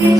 Jai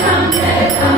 Ram, Jai Ram.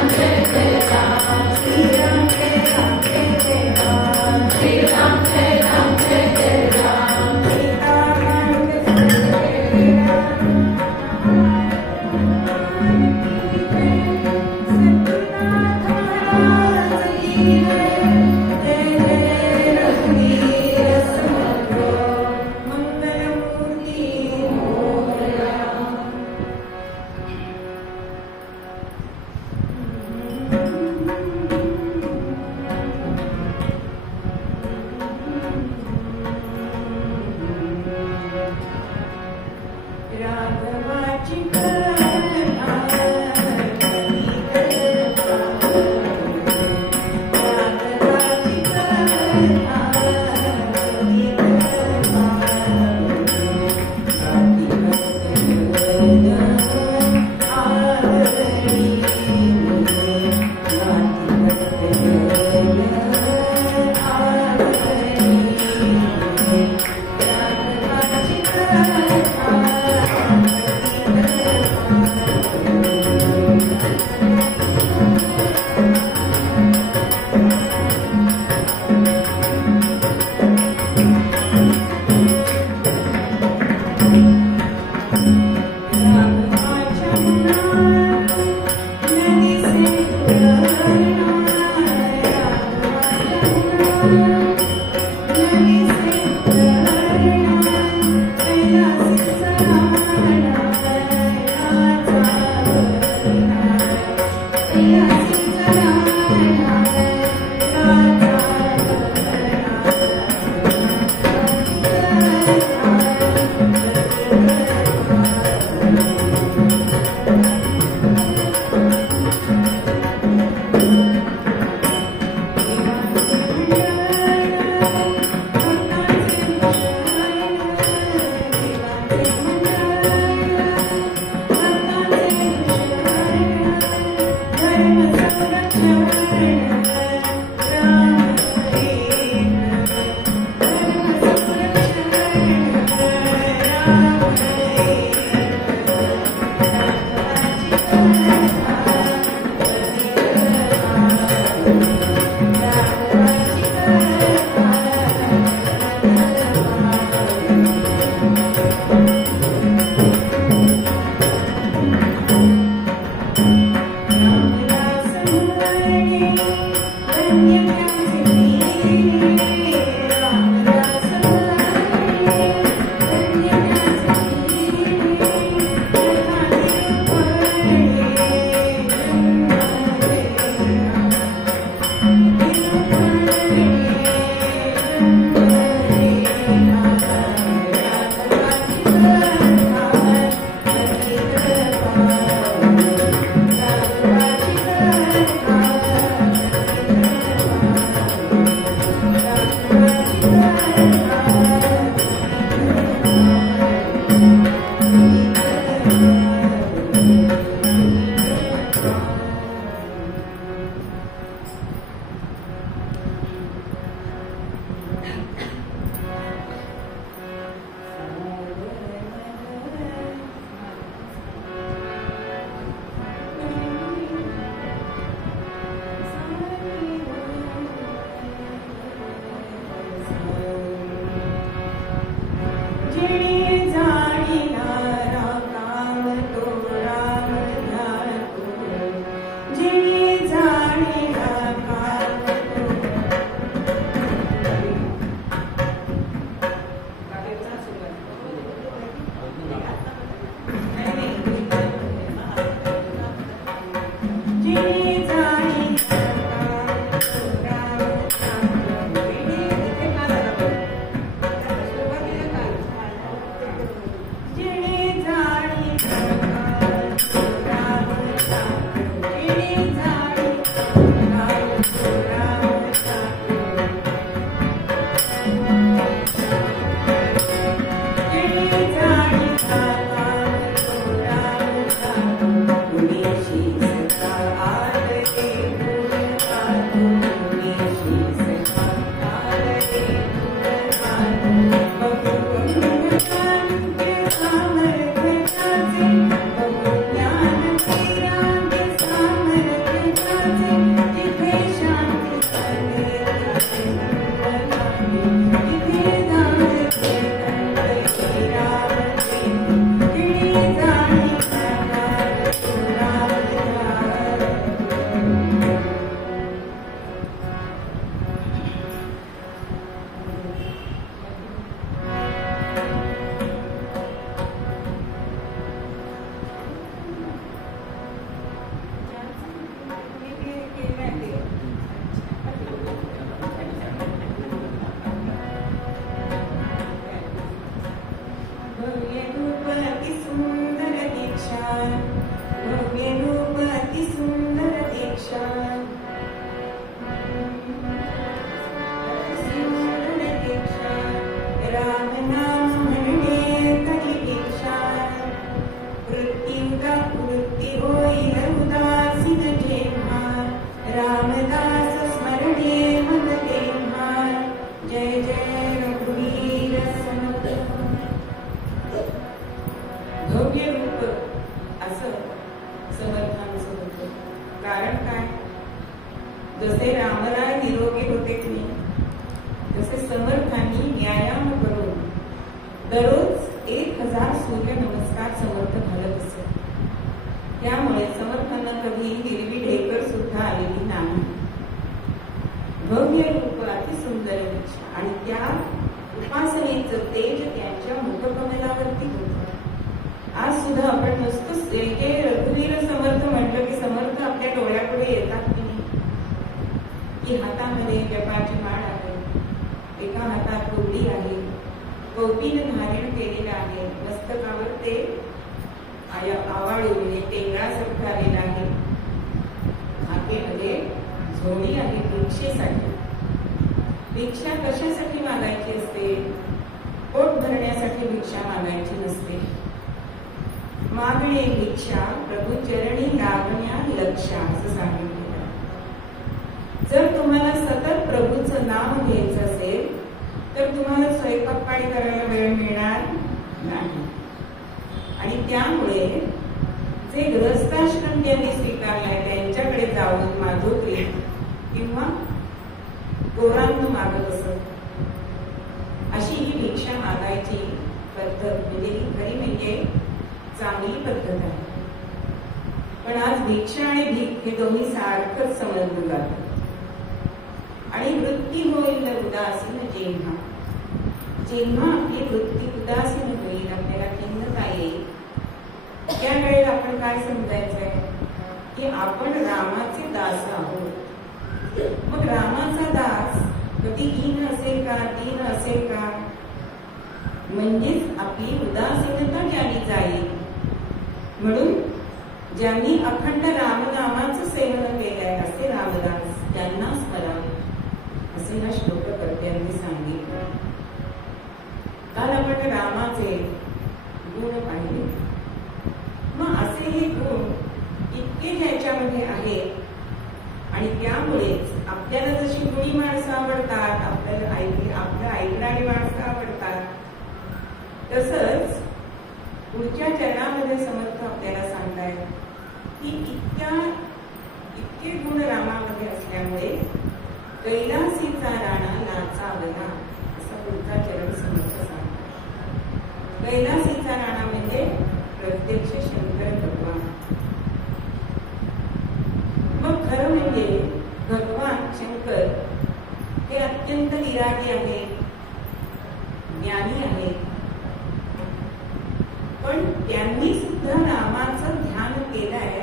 पण त्यांनी सुद्धा रामाचं ध्यान केलंय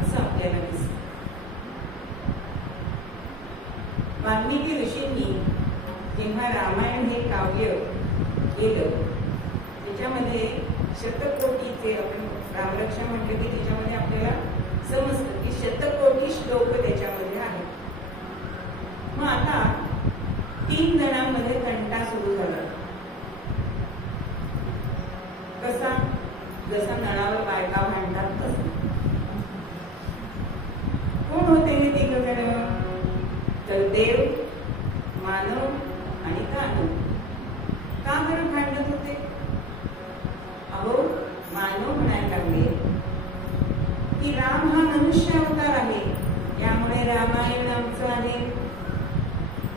असं आपल्याला दिसतं. वाल्मिकी ऋषींनी जेव्हा रामायण हे काव्य केलं त्याच्यामध्ये शतकोटीचे, आपण रामरक्षा म्हटलं की त्याच्यामध्ये आपल्याला समजतं की शतकोटी श्लोक त्याच्यामध्ये आहेत. मग आता 3 जणांमध्ये तंटा सुरू झाला. कसा? जसा नळावर बायका भांडतात तसं. कोण होते हे 3 जण? तर देव, मानव आणि दानव. का बरं भांडत होते? अहो, मानव म्हणायला लागले की राम हा मनुष्य अवतार आहे, त्यामुळे रामायण आमचं आहे.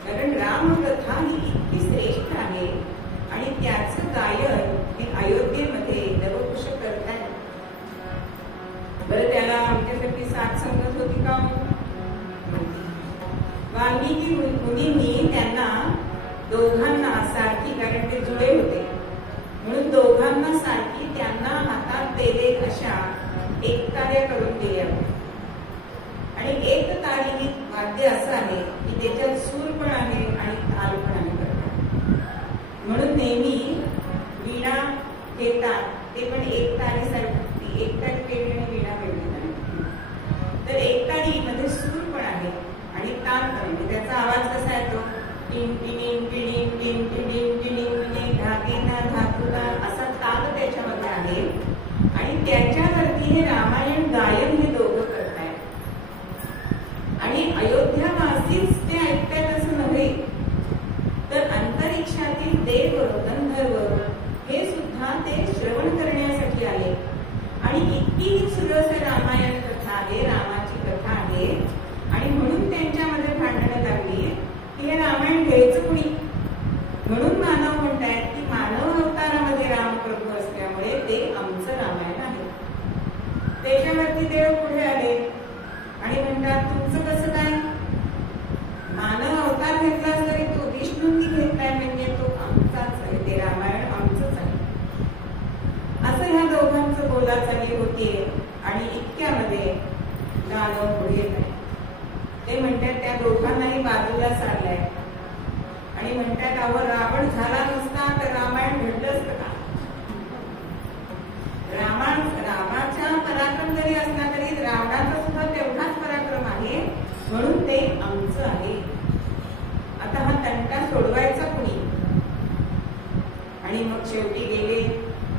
कारण रामकथा ही इतकी श्रेष्ठ आहे आणि त्याचं गायन हे अयोध्येमध्ये लवकुश करतात. बरं, त्याला आमच्यासाठी साथ संगत होती का? वाल्मिकी मुनींनी त्यांना दोघांना सारखी, कारण ते जुळे होते म्हणून दोघांना सारखी त्यांना हातात दिले अशा एकताऱ्या करून दिल्या. आणि एक तारी वाद्य असं आहे की त्याच्यात सूर पण आहे आणि ताल पण आहे. म्हणून नेहमी वीणा घेतात ते पण एक तारी सारखी, एक तारी पेटली आणि वीणा पेटली नाही. तर एक तारी मध्ये सूर पण आहे आणि ताल पण आहे. त्याचा आवाज कसा येतो? टिन टिनिंग टिनिंग टिन टिनिंग टिनिंग, धागेना धातुला असा ताल त्याच्यामध्ये आहे. आणि त्याच्यावरती हे रामायण गायन हे दोघं करतायत. आणि अयोध्यावासीच ते ऐकतायत असं नव्हे, तर अंतरिक्षातील देव, गंधर्व हे सुद्धा ते श्रवण करण्यासाठी आले. आणि इतकी सुरस रामायण कथा आहे, रामाची कथा आहे. आणि म्हणून त्यांच्यामध्ये भांडणं लागली की हे रामायण घ्यायचं कुणी. म्हणून मानव म्हणतायत की मानव अवतारामध्ये रामप्रभू असल्यामुळे ते आमचं रामायण आहे. त्याच्यावरती देव पुढे आले आणि म्हणतात तुमचं कसं काय? मानव अवतार घेतला तरी तो विष्णूंनी घेतलाय, म्हणजे तो आमचाच आहे, ते रामायण आमचंच आहे. असं ह्या दोघांचं बोलाचाली होतीये. आणि इतक्यामध्ये दानव पुढे येत आहे. ते म्हणतात त्या दोघांनाही बाजूला सारलाय आणि म्हणतात अहो, रावण झाला नसता तर रामायण घडलं असतं का? रामाचा पराक्रम जरी असला तरी रावणाचा सुद्धा तेवढाच पराक्रम आहे, म्हणून ते आमचं आहे. आता हा तंटा सोडवायचा कुणी? आणि मग शेवटी गेले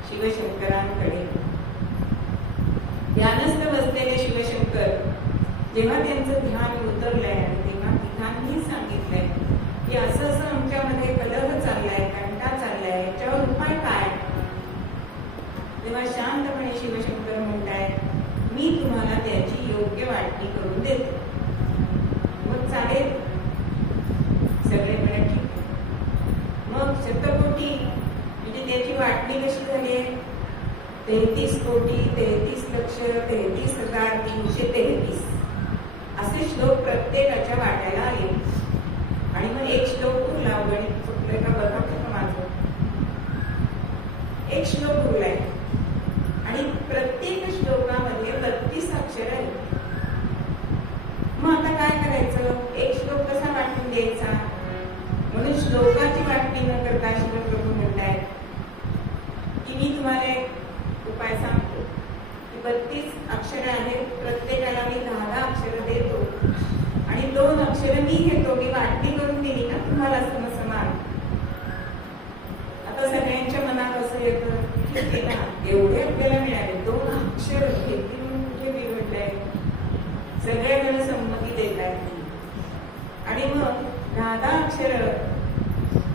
शिवशंकरांकडे. ध्यानस्थ बसलेले शिवशंकर जेव्हा त्यांचं ध्यान उतरलंय तेव्हा पितांनी सांगितलंय की असं असं आमच्यामध्ये कलह चाललाय, तंटा चाललाय, याच्यावर उपाय काय? तेव्हा शांतपणे शिवशंकर म्हणतायत मी तुम्हाला त्याची योग्य वाटणी करून देतो. मग चालेल? सगळे म्हणे ठीक. मग शतकोटी म्हणजे त्याची वाटणी कशी झाली? 33 कोटी 33 लक्ष 33,333 असे श्लोक प्रत्येकाच्या वाट्याला आले. आणि मग एक श्लोक उरला. गणित चुकले का बघा माझं. एक श्लोक उरलाय आणि प्रत्येक श्लोकामध्ये 32 अक्षर आहेत. मग आता काय करायचं? एक श्लोक कसा वाटून द्यायचा? म्हणून श्लोकाची वाटणी न करता शिवप्रभू म्हणतायत की मी तुम्हाला एक उपाय सांगतो की 32 अक्षर आहेत, प्रत्येकाला मी 10 अक्षर देतो आणि 2 अक्षर मी घेतो. मी वाटणी करून दिली ना तुम्हाला समान. आता सगळ्यांच्या मनात असं येतं एवढे आपल्याला मिळाले, 2 अक्षर घेतली म्हणून कुठे बिघडलंय? सगळ्यांना संमती देत आहे. आणि मग 10 अक्षर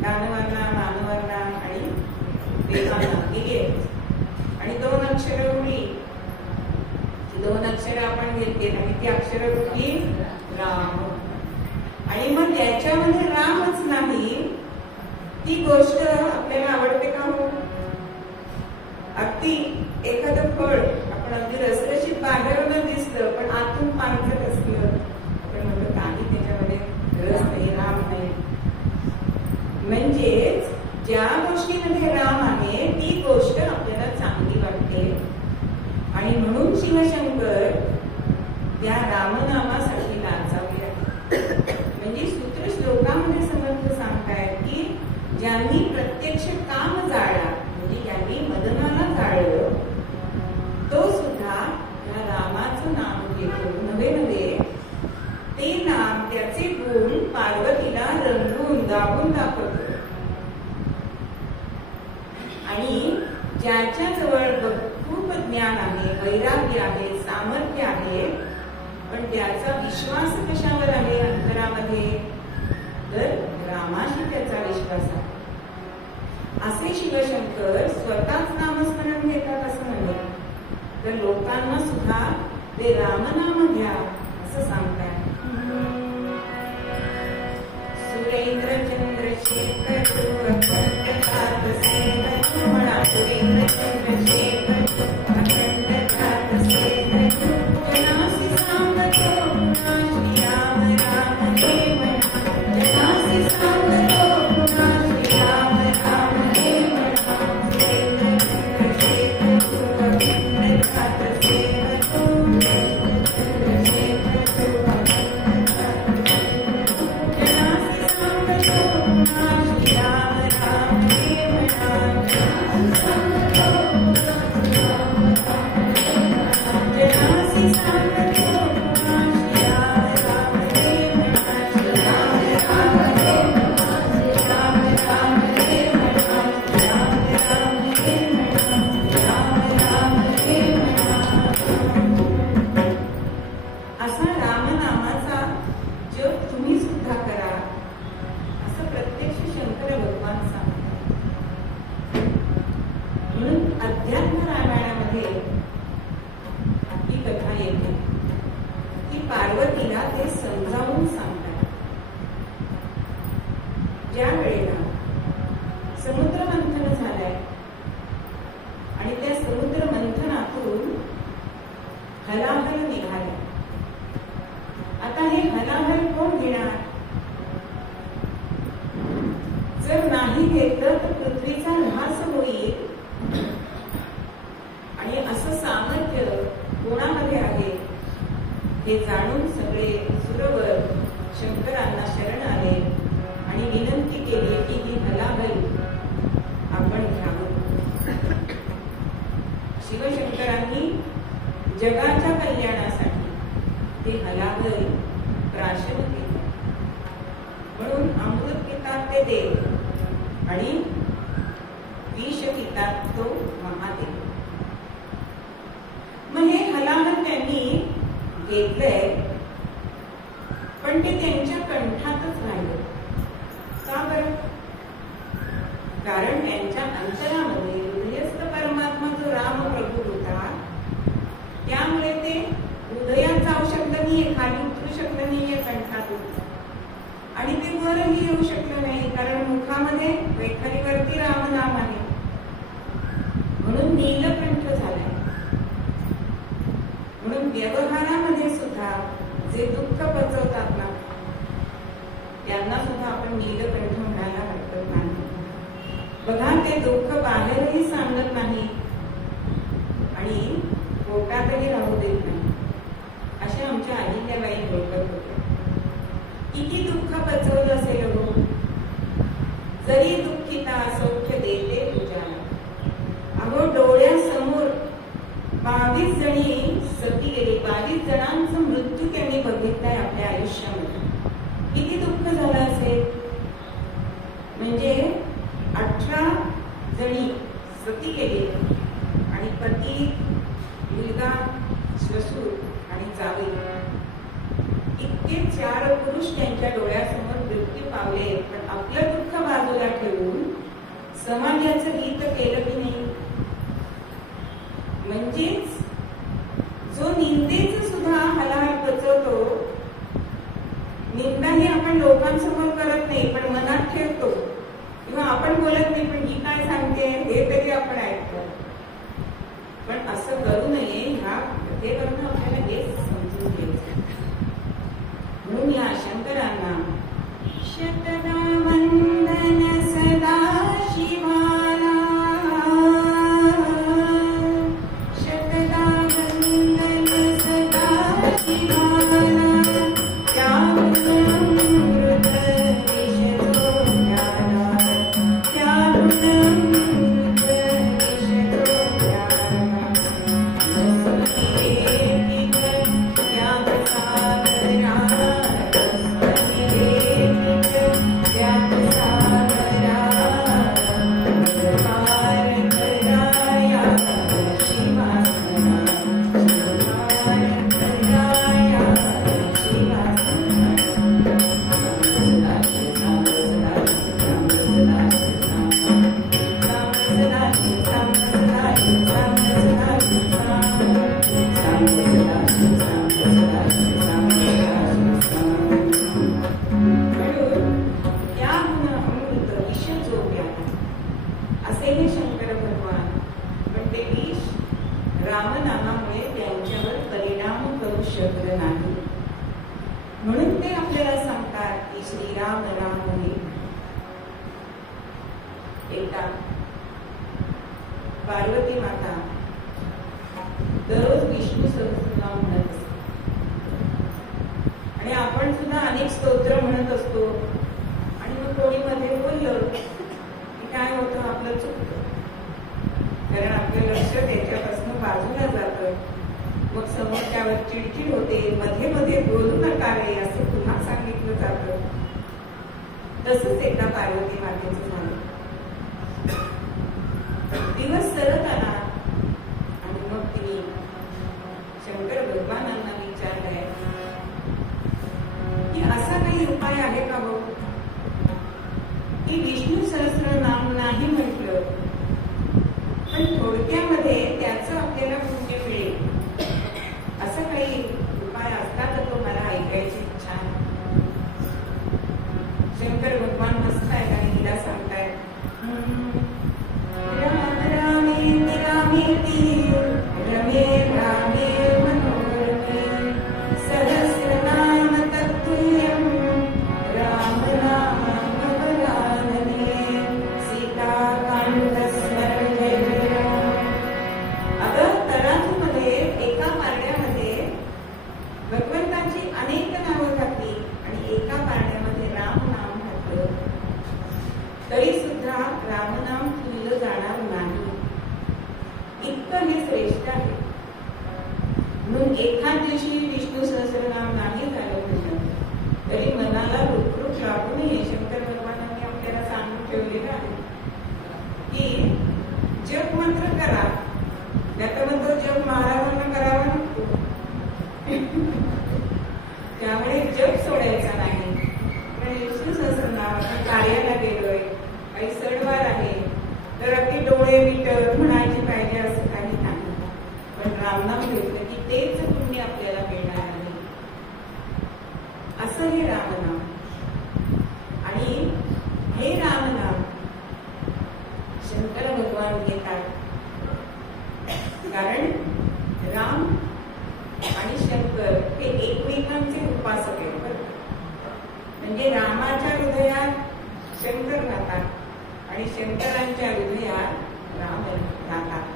दानवांना, मानवांना आणि देवांना दिली आणि 2 अक्षर उरली. 2 अक्षर आपण घेतली आणि ती अक्षर कुठली? राम. आणि मग त्याच्यामध्ये रामच नाही, ती गोष्ट आपल्याला आवडते का? हो, अगदी एखादं फळ आपण अगदी रसरशीत बाहेरून दिसतं पण आतून पांढरट असलं, आपण म्हणतो काही त्याच्यामध्ये रस नाही, राम नाही. म्हणजेच ज्या गोष्टीमध्ये राम आहे ती गोष्ट आपल्याला चांगली वाटते. आणि म्हणून शिवशंकर त्या रामनामासाठी लाचावले आहे. म्हणजे सूत्र श्लोकामध्ये समर्थ सांगतायत की ज्यांनी प्रत्यक्ष काम जाळला, म्हणजे ज्यांनी मदनाला जाळलं, तो सुद्धा या रामाचं नाम घेतो. नवे नवे ते नाम, त्याचे गुण पार्वतीला रंगवून गावून दाखवतो. आणि ज्याच्या जवळ खूप ज्ञान आहे, वैराग्य आहे, सामर्थ्य आहे, पण त्याचा विश्वास कशावर आहे अंतरामध्ये, तर रामाशी त्याचा विश्वास आहे. असे शिवशंकर स्वतःच नामस्मरण घेतात असं म्हणले, तर लोकांना सुद्धा ते रामनाम घ्या असं सांगतात. सुरेंद्र चंद्रशेखर म्हणा, सुरेंद्र चंद्रशेखर अखंड ख्यात शेखर जनासी सांगतो पुन्हा श्री राम राम हे म्हणा, जनासी सांगतो पुन्हा श्री राम राम हे म्हणा. सुरेंद्र चंद्रशेखर अखंड ख्यात शेखर पार्वतीला ते समजावून सांगतात. ज्या वेळेला समुद्र मंथन झालंय आणि त्या समुद्र मंथनातून हलाहल निघाले. आता हे हलाहल कोण घेणार? जर नाही घेतलं तर पृथ्वीचा ऱ्हास होईल. आणि असं सामर्थ्य कोणामध्ये आहे हे जाणून सगळे सुरवर शंकरांना शरण आले आणि विनंती केली की ही हलाहल आपण घ्यावं. शिवशंकरांनी जगाच्या कल्याणासाठी ते हलाहल प्राशन केले. म्हणून अमृत पितात ते देव आणि विष पितात तो महादेव. मग हे हलाहल त्यांनी घेतलंय, पण ते त्यांच्या कंठातच राहिलं. का बरं? कारण त्यांच्या अंतरामध्ये हृदयस्थ परमात्मा जो राम प्रभू होता, त्यामुळे ते हृदयात जाऊ शकलं नाहीये, खाली उतरू शकलं नाहीये कंठातून, आणि ते वरही येऊ शकलं नाही, कारण मुखामध्ये वैखरीवरती रामनाम आहे. म्हणून नीलकंठ झालाय. म्हणून व्यवहारामध्ये सुद्धा जे दुःख पचवतात ना, त्यांना सुद्धा आपण नीलकंठ म्हणायला हरकत नाही. बघा, ते दुःख बाहेरही सांगत नाही आणि पोटातही राहू देत नाही. असे आमच्या अहिल्याबाई बोलत होते. किती दुःख पचवलं असेल हो. जरी दुःखिता सौख्य देते तुझ्याला. अगो, डोळ्यासमोर 22 जणी सती गेली. 22 जणांचा मृत्यू त्यांनी बघितलाय आपल्या आयुष्यामध्ये. किती दुःख झालं असेल. म्हणजे 18 जणी सती गेली आणि पती, मुलगा, श्वशूर आणि जावई इतके 4 पुरुष त्यांच्या डोळ्यासमोर मृत्यू पावले. पण आपलं दुःख बाजूला ठेवून समाजाचं हित केलं की नाही. म्हणजेच जो निंदेच सुद्धा हलाहल पचवतो, निंदा ही आपण लोकांसमोर करत नाही पण मनात ठेवतो, किंवा आपण बोलत नाही पण ही काय सांगते हे तरी आपण ऐकतो. पण असं करू नये. ह्या कथेवरून आपल्याला हेच समजून घ्यायचं. म्हणून या शंकरांना शतदा वंदन सदा शिवाला, शतदा वंदन सदा शिवाला. श्रीराम राम हे. एकदा पार्वती माता दररोज विष्णू सहस्रनाम म्हणत असते आणि आपण सुद्धा अनेक स्तोत्र म्हणत असतो. आणि मग कोणी मध्ये बोललं की काय होतं, आपलं चुकतं, कारण आपलं लक्ष त्याच्यापासून बाजूला जातं. मग समोरच्यावर चिडचिड होते, मध्ये मध्ये बोलू नका रे असं पुन्हा सांगितलं जातं. तसंच एकदा पार्वती मातेचं झालं. दिवस सरत आला आणि मग तिने शंकर भगवानांना विचारलंय की असा काही उपाय आहे का हो की विष्णू सहस्रनाम नाही म्हटलं पण थोडक्यामध्ये त्याचं आपल्याला पुण्य मिळेल, असा काही उपाय असता तर तो मला ऐकायची इच्छा आहे. शंकर भगवान हसतायत आणि तिला सांगतायत, राम रामेति रामेति रमे रामे मनोरमे सहस्रनाम तत्तुल्यं राम नाम वरानने सीताकांड स्मरणीय. अगं तराजूमध्ये एका पारड्यामध्ये भगवंताची अनेक नावं घातली आणि एका पारड्यामध्ये राम नाम घातलं, तरी सुद्धा रामनाम तुल्य जाणार नाही, इतकं हे श्रेष्ठ आहे. म्हणून एखाद दिवशी विष्णू सहस्रनाम नाही झालं म्हणजे तरी मनाला रुखरुख लागू नये. शंकर भगवानांनी आपल्याला सांगून ठेवलेलं आहे की जप मंत्र करा, त्याच्यामध्ये जप महाराजांना करावा नको. त्यामुळे जप सोडायचा नाही. पण विष्णू सहस्रनाम आपण कार्याला गेलोय, काही सणवार आहे तर अगदी डोळे मिटत म्हणायची पाहिजे असं काही नाही. पण रामनाम घेतलं की तेच पुण्य आपल्याला मिळणार आहे. असं हे रामनाम. आणि हे रामनाम शंकर भगवान घेतात, कारण राम आणि शंकर हे एकमेकांचे उपासक आहेत. म्हणजे रामाच्या हृदयात शंकर राहतात आणि शंकरांच्या हृदयात राम राहतात.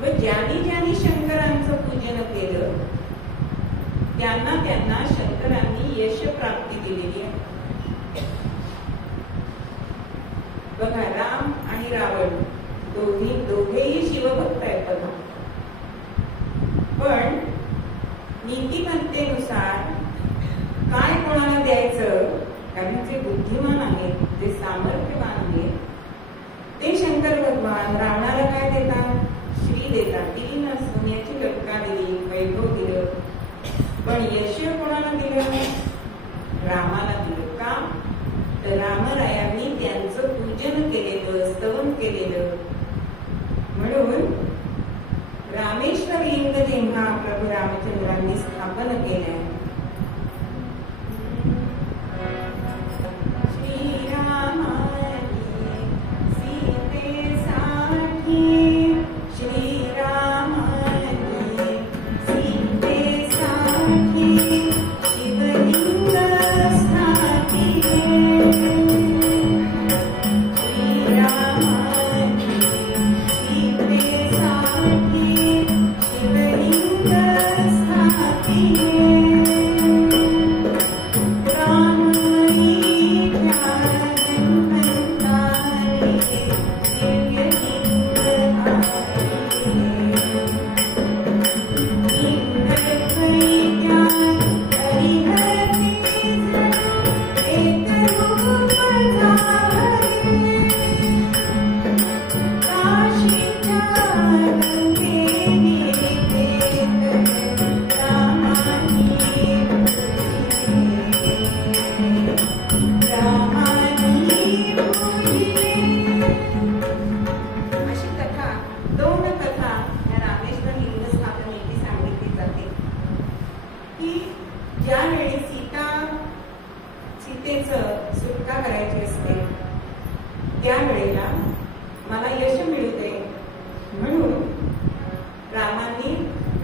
व ज्यांनी ज्यांनी शंकरांचं पूजन केलं त्यांना शंकरांनी यश प्राप्ती दिलेली आहे. बघा, राम आणि रावण दोघेही शिवभक्त आहेत बघा. पण नीतिमत्तेनुसार काय कोणाला द्यायचं, कारण जे बुद्धिमान आहेत, जे सामर्थ्यवान आहेत, ते शंकर भगवान रावणाला काय देतात, श्री देतात. दिली ना, सोन्याची लटका दिली, वैभव दिलं. पण यश कोणाला दिलं, रामाला दिलं. का तर रामरायांनी त्यांचं पूजन केलेलं, स्तवन केलेलं. म्हणून रामेश्वर लिंग जेव्हा प्रभू रामचंद्रांनी स्थापन केलंय,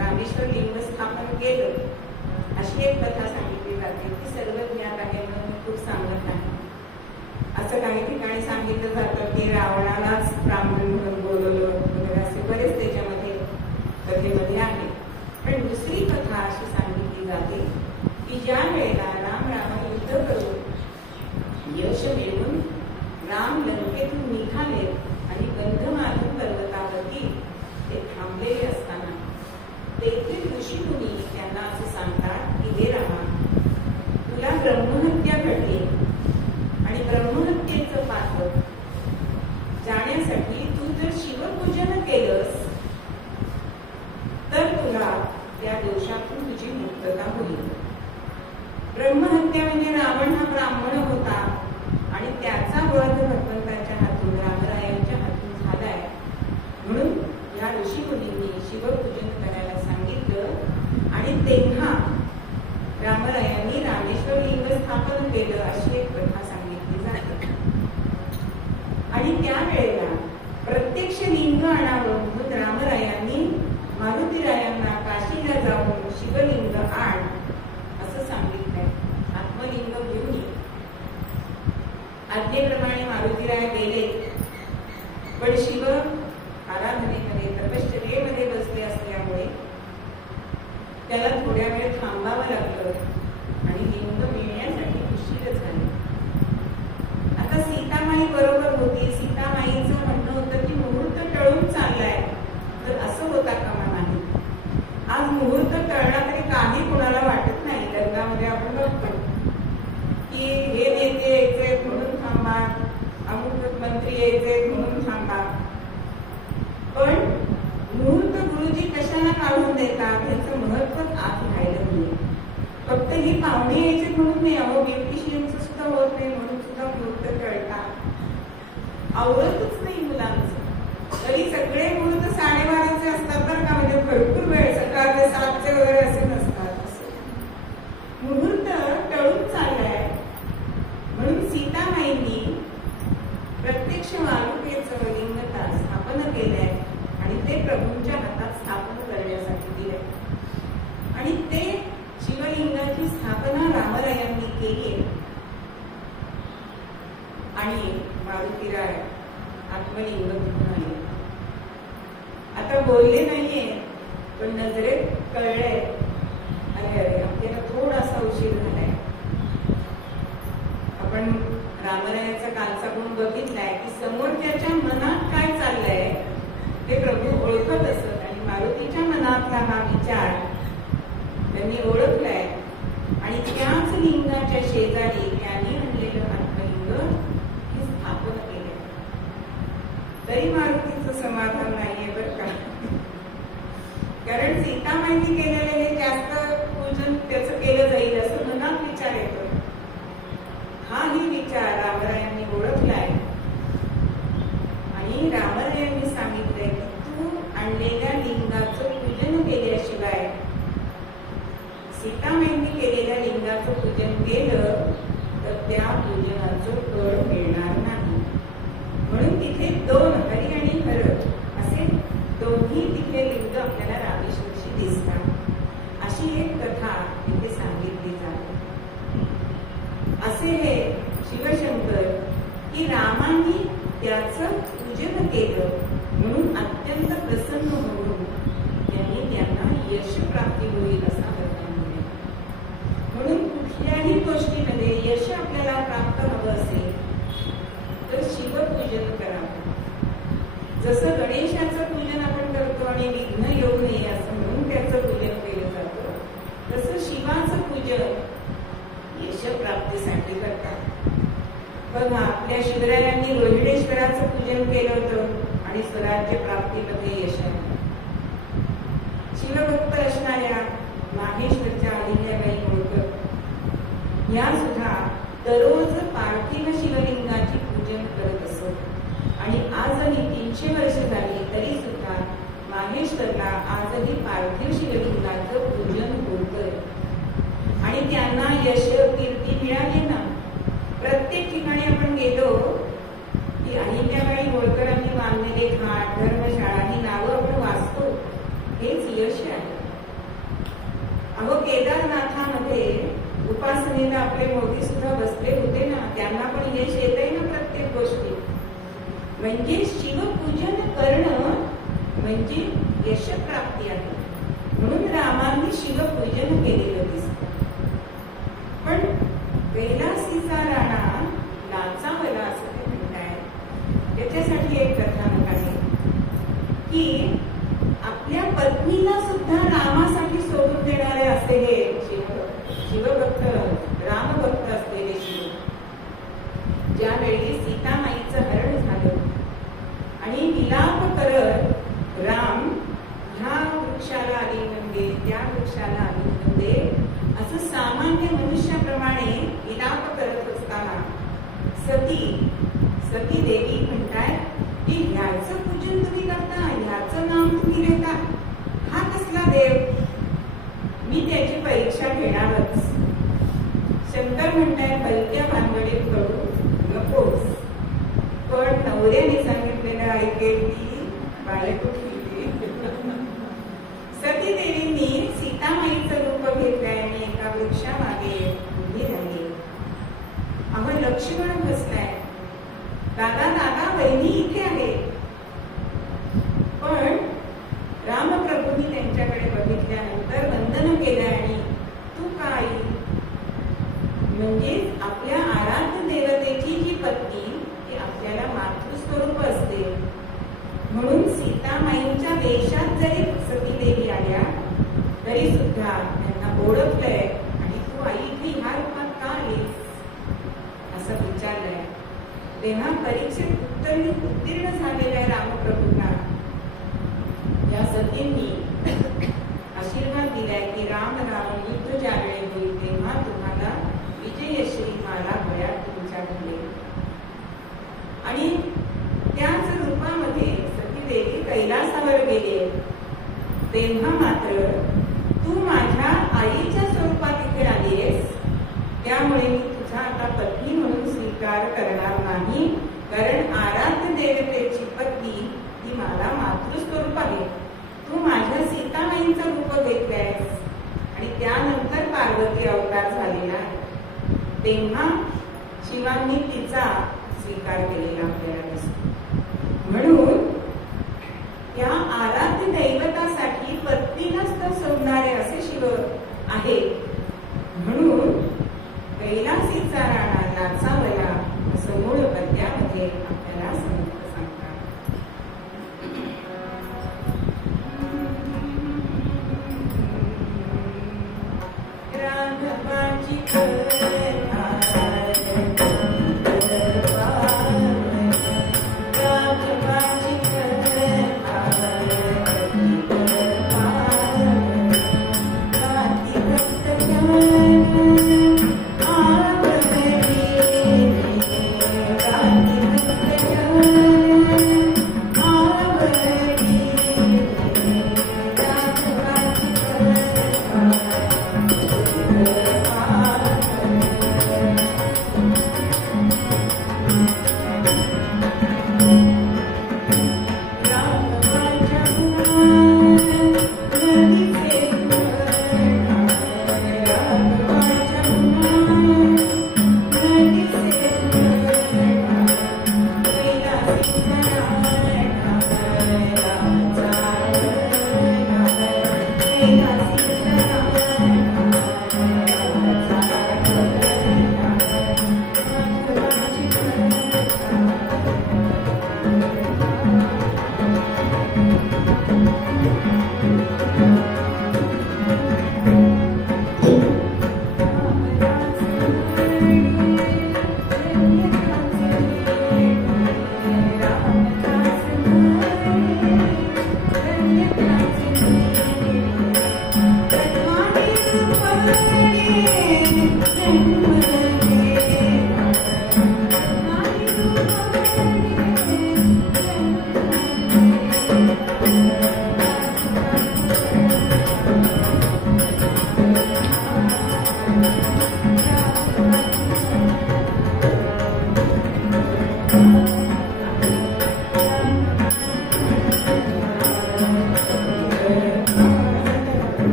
रामेश्वर लिंग स्थापन केलं, अशी एक कथा सांगितली जाते की सर्व असं काही ठिकाणी सांगितलं जातं की रावणालाच ब्राह्मण म्हणून बोलवलं वगैरे, असे बरेच त्याच्यामध्ये कथेमध्ये आहे. पण दुसरी कथा अशी सांगितली जाते की ज्या वेळेला राम युद्ध करून यश मिळवून राम लंकेतून निघाले आणि गंधमादन पर्वतावरती ते थांबलेले असताना तेथील ऋषीमुनी त्यांना असं सांगतात की हे रामा, तुला ब्रह्महत्या घडली आणि ब्रह्महत्येचं पात्र जाण्यासाठी तू जर शिवपूजन केलंस तर तुला त्या दोषातून तुझी मुक्तता होईल. ब्रह्महत्या म्हणजे रावण हा ब्राह्मण होता आणि त्याचा वध भगवंताच्या हातून, रामरायांच्या हातून झालाय. म्हणून या ऋषीमुनींनी शिवपूजन करायला सांगितलं आणि तेव्हा रामरायांनी रामेश्वर लिंग स्थापन केलं, अशी एक कथा सांगितली जाते. आणि त्यावेळेला प्रत्यक्ष लिंग आणावं म्हणून रामरायांनी मारुतीरायांना काशीला जाऊन शिवलिंग आण असं सांगितलंय. आत्मलिंग घेऊन ये. आज्ञेप्रमाणे मारुतीराय गेले, पण शिव आराधनेमध्ये तपश्चर्येमध्ये बसले असल्यामुळे त्याला थोड्या वेळ थांबावं लागलं आणि लिंग मिळण्यासाठी उशीर झाले. आता सीतामाई बरोबर होती. सीतामाईचं म्हणणं होतं की मुहूर्त टळून चाललाय, तर असं होता कामा नाही. आज मुहूर्त टळला तरी काही कुणाला वाटत नाही. लग्नामध्ये आपण बघतो की हे नेते यायचे म्हणून थांबा, अमुक मंत्री यायचे म्हणून थांबा, पण मुहूर्त गुरुजी कशाला काढून देतात त्याचं महत्व आज राहिलं नाही. फक्त ही पाहुणे यायचे म्हणून नाही, अहो ब्युटिशियनचं सुद्धा होत नाही म्हणून सुद्धा मुहूर्त टळतात. आवडतच नाही मुलांचं. तरी सगळे मुहूर्त 12:30चे असतात बरं का, म्हणजे भरपूर वेळ, सकाळचे 7चे वगैरे असे नसतात. मुहूर्त टळून चाललाय म्हणून सीतामाईंनी प्रत्यक्ष मारुतीचं लिंग स्थापन केलंय आणि ते प्रभूंच्या हातात स्थापन करण्यासाठी दिले. आणि ते शिवलिंगाची स्थापना रामरायांनी केली आणि मारुतीराय आत्मलिंग घेऊन आले. आता बोलले नाहीये, पण नजरेत कळलंय, अरे अरे आपल्याला थोडासा उशीर झालाय. आपण रामरायाचा कालचा गुण बघितलाय की समोरच्याच्या मनात काय चाललंय ते प्रभू ओळखत असत आणि मारुतीच्या मनातला हा विचार त्यांनी ओळखलाय आणि त्याच लिंगाच्या शेजारी त्यांनी आणलेलं आत्मलिंग हे स्थापन केले. तरी मारुतीचं समाधान नाहीये बरं का, कारण सीतामाईंनी केलेलं हे जास्त पूजन त्याचं केलं जाईल असं मनात विचार येतो. हाही विचार रामरायांनी ओळखलाय आणि रामरायांनी सांगितलंय की तू आणलेल्या लिंगाचं पूजन केल्याशिवाय, सीतामाईंनी केलेल्या लिंगाचं पूजन केलं तर त्या पूजनाचं फळ मिळणार नाही. म्हणून तिथे 2 हरी आणि हर असे दोन्ही तिथे लिंग आपल्याला रामेश्वरशी दिसतात. अशी एक कथा इथे सांगितली जाते. असे हे शिवशंकर की रामांनी त्याचं पूजन केलं म्हणून अत्यंत प्रसन्न होऊन त्यांना यश प्राप्ती होईल असा वरदान दिले. म्हणून कुठल्याही गोष्टीमध्ये यश आपल्याला प्राप्त हवं असेल तर शिवपूजन करावं. जसं गणेशाचं पूजन आपण करतो आणि विघ्न येऊ नये असं म्हणून त्याचं पूजन केलं जातं, तसं शिवाचं पूजन यश प्राप्तीसाठी करतात. बघा, आपल्या शिवरायांनी रोहिडेश्वराचं पूजन केलं होतं आणि स्वराज्य प्राप्तीमध्ये यश आहे. शिवभक्त असणाऱ्या माहेश्वरच्या अहिल्याबाई होळकर या सुद्धा दररोज पार्थिव शिवलिंगाची पूजन करत असत आणि आजही 300 वर्ष झाली तरी सुद्धा माहेश्वरला आजही पार्थिव शिवलिंगाचं पूजन होतंय आणि त्यांना यश कीर्ती मिळाली ना. प्रत्येक ठिकाणी आपण गेलो की अहिल्याबाई होळकरांनी बांधलेले घाट, धर्मशाळा ही नावं आपण वाचतो, हेच यश आहे. अहो, केदारनाथामध्ये उपासनेला आपले मोदी सुद्धा बसले होते ना, त्यांना पण यश येतंय ना प्रत्येक प्रत्येक गोष्टी. म्हणजे शिवपूजन करणं म्हणजे यशप्राप्ती आहे. म्हणून रामाने शिवपूजन केलेलं दिसतं. पण कैलासीचा राणा लाचावला असं ते म्हणताय. त्याच्यासाठी एक कथानक आहे की आपल्या पत्नीला सुद्धा रामासाठी सोडून देणारे असलेले शिवभक्त, रामभक्त असलेले शिव, ज्यावेळी सीतामाईचं हरण झालं आणि विलाप करत राम ह्या वृक्षाला आलिंगन दे, त्या वृक्षाला आलिंगन दे असं सामान्य मनुष्याप्रमाणे विलाप करत असताना सती देवी म्हणताय की ह्याचं पूजन तुम्ही करता, ह्याचं नाम तुम्ही घेता, हा कसला देव? मी त्याची परीक्षा घेणारच. शंकर म्हणताय भलत्या भानगडीत करू नकोस, पण नवऱ्याने सांगितलेलं ऐकेल ती बायको केली. सती देवींनी सीतामाईचं रूप घेतलंय आणि एका वृक्षामागे उभी राहिली. अहो लक्ष्मण बसलाय, दादा दादा बहिणी इथे आहे. पण रामप्रभूंनी त्यांच्याकडे बघितल्यानंतर वंदन केलं आणि तू काय? म्हणजे आपल्या आराध्य देवतेची जी पत्नी ती आपल्याला मातृस्वरूप असते. म्हणून सीतामाईंच्या वेशात जरी सती देवी आल्या तरी सुद्धा त्यांना ओळखलंय आणि तू आई इथे ह्या रूपात का आलीस असं विचारलंय. तेव्हा परीक्षेत उत्तीर्ण झालेल्या रामप्रभूंना या सतींनी आशीर्वाद दिलाय की राम राम युद्ध ज्यावेळी होईल तेव्हा तुम्हाला विजयश्री माला गळ्यात तुमच्या घालेल. आणि त्याच रूपामध्ये सती देवी कैलासावर गेले. तेव्हा मात्र तू माझ्या आईच्या स्वरूपात इथे आलीस, त्यामुळे मी तुझा आता पत्नी म्हणून स्वीकार करणार नाही, कारण आराध्य देवतेची पत्नी ही मला मातृस्वरूप आहे. तू माझ्या सीतामाईंचं रूप घेतलंयस आणि त्यानंतर पार्वती अवतार झालेला आहे. तेव्हा शिवांनी तिचा स्वीकार केलेला आपल्याला दिसतो. म्हणून त्या आराध्य दैवतासाठी पत्नीलाच तर सोडणारे असे शिव आहे. म्हणून कैलासीचा राणा लाचावला असं मूळ पद्यामध्ये आपल्याला सांगतात. राघवाची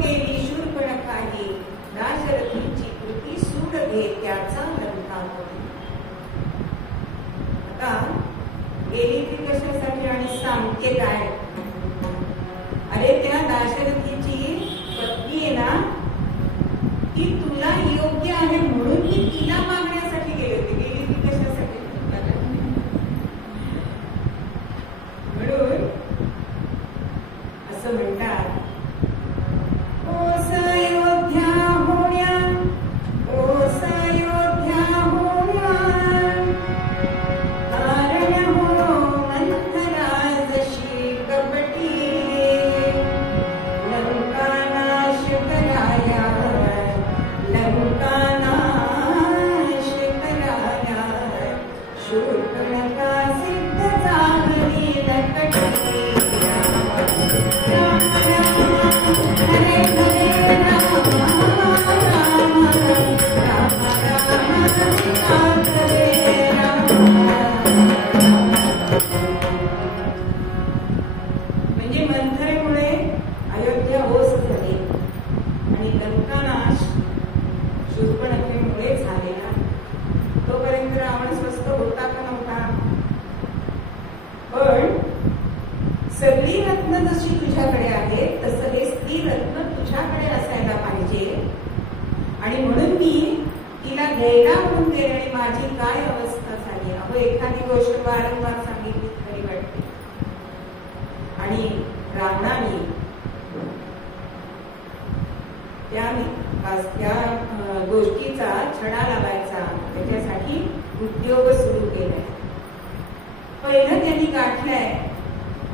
केली शूर्पणखाही, दाशरथीची कृती सूड घे त्याचा लंका होती. आता गेली ती कशासाठी आणि सांगते काय? अरे त्या दाशरथीची पत्नी आहे ना, ती तुला योग्य आहे म्हणून मी तिला मागण्यासाठी गेले होते. गेली ती कशासाठी? म्हणून असं म्हणतात, ओस अयोध्या होण्या, ओस अयोध्या होण्या, कारण हो मंथरा जशी कपटी, लंका नाश कराया, लंका नाश कराया, शूर्पणखा सिद्ध झाली लकटी. राम राम हरे हरे राम, राम राम राम सीता हरे राम. म्हणजे मंथरेमुळे अयोध्या ओस झाली आणि लंकानाश शूर्पणखेमुळे झालेला. तोपर्यंत रावण स्वस्त होता का नव्हता? पण सगळी रत्न जशी तुझ्याकडे आहे तसं हे स्त्री रत्न तुझ्याकडे असायला पाहिजे. आणि म्हणून मी तिला घ्यायला म्हणून गेले आणि माझी काय अवस्था झाली. अहो, एखादी गोष्ट वारंवार सांगितली तरी वाटते. आणि रावणाने त्या गोष्टीचा छडा लावायचा त्याच्यासाठी उद्योग सुरू केलाय. पहिलं त्यांनी गाठलाय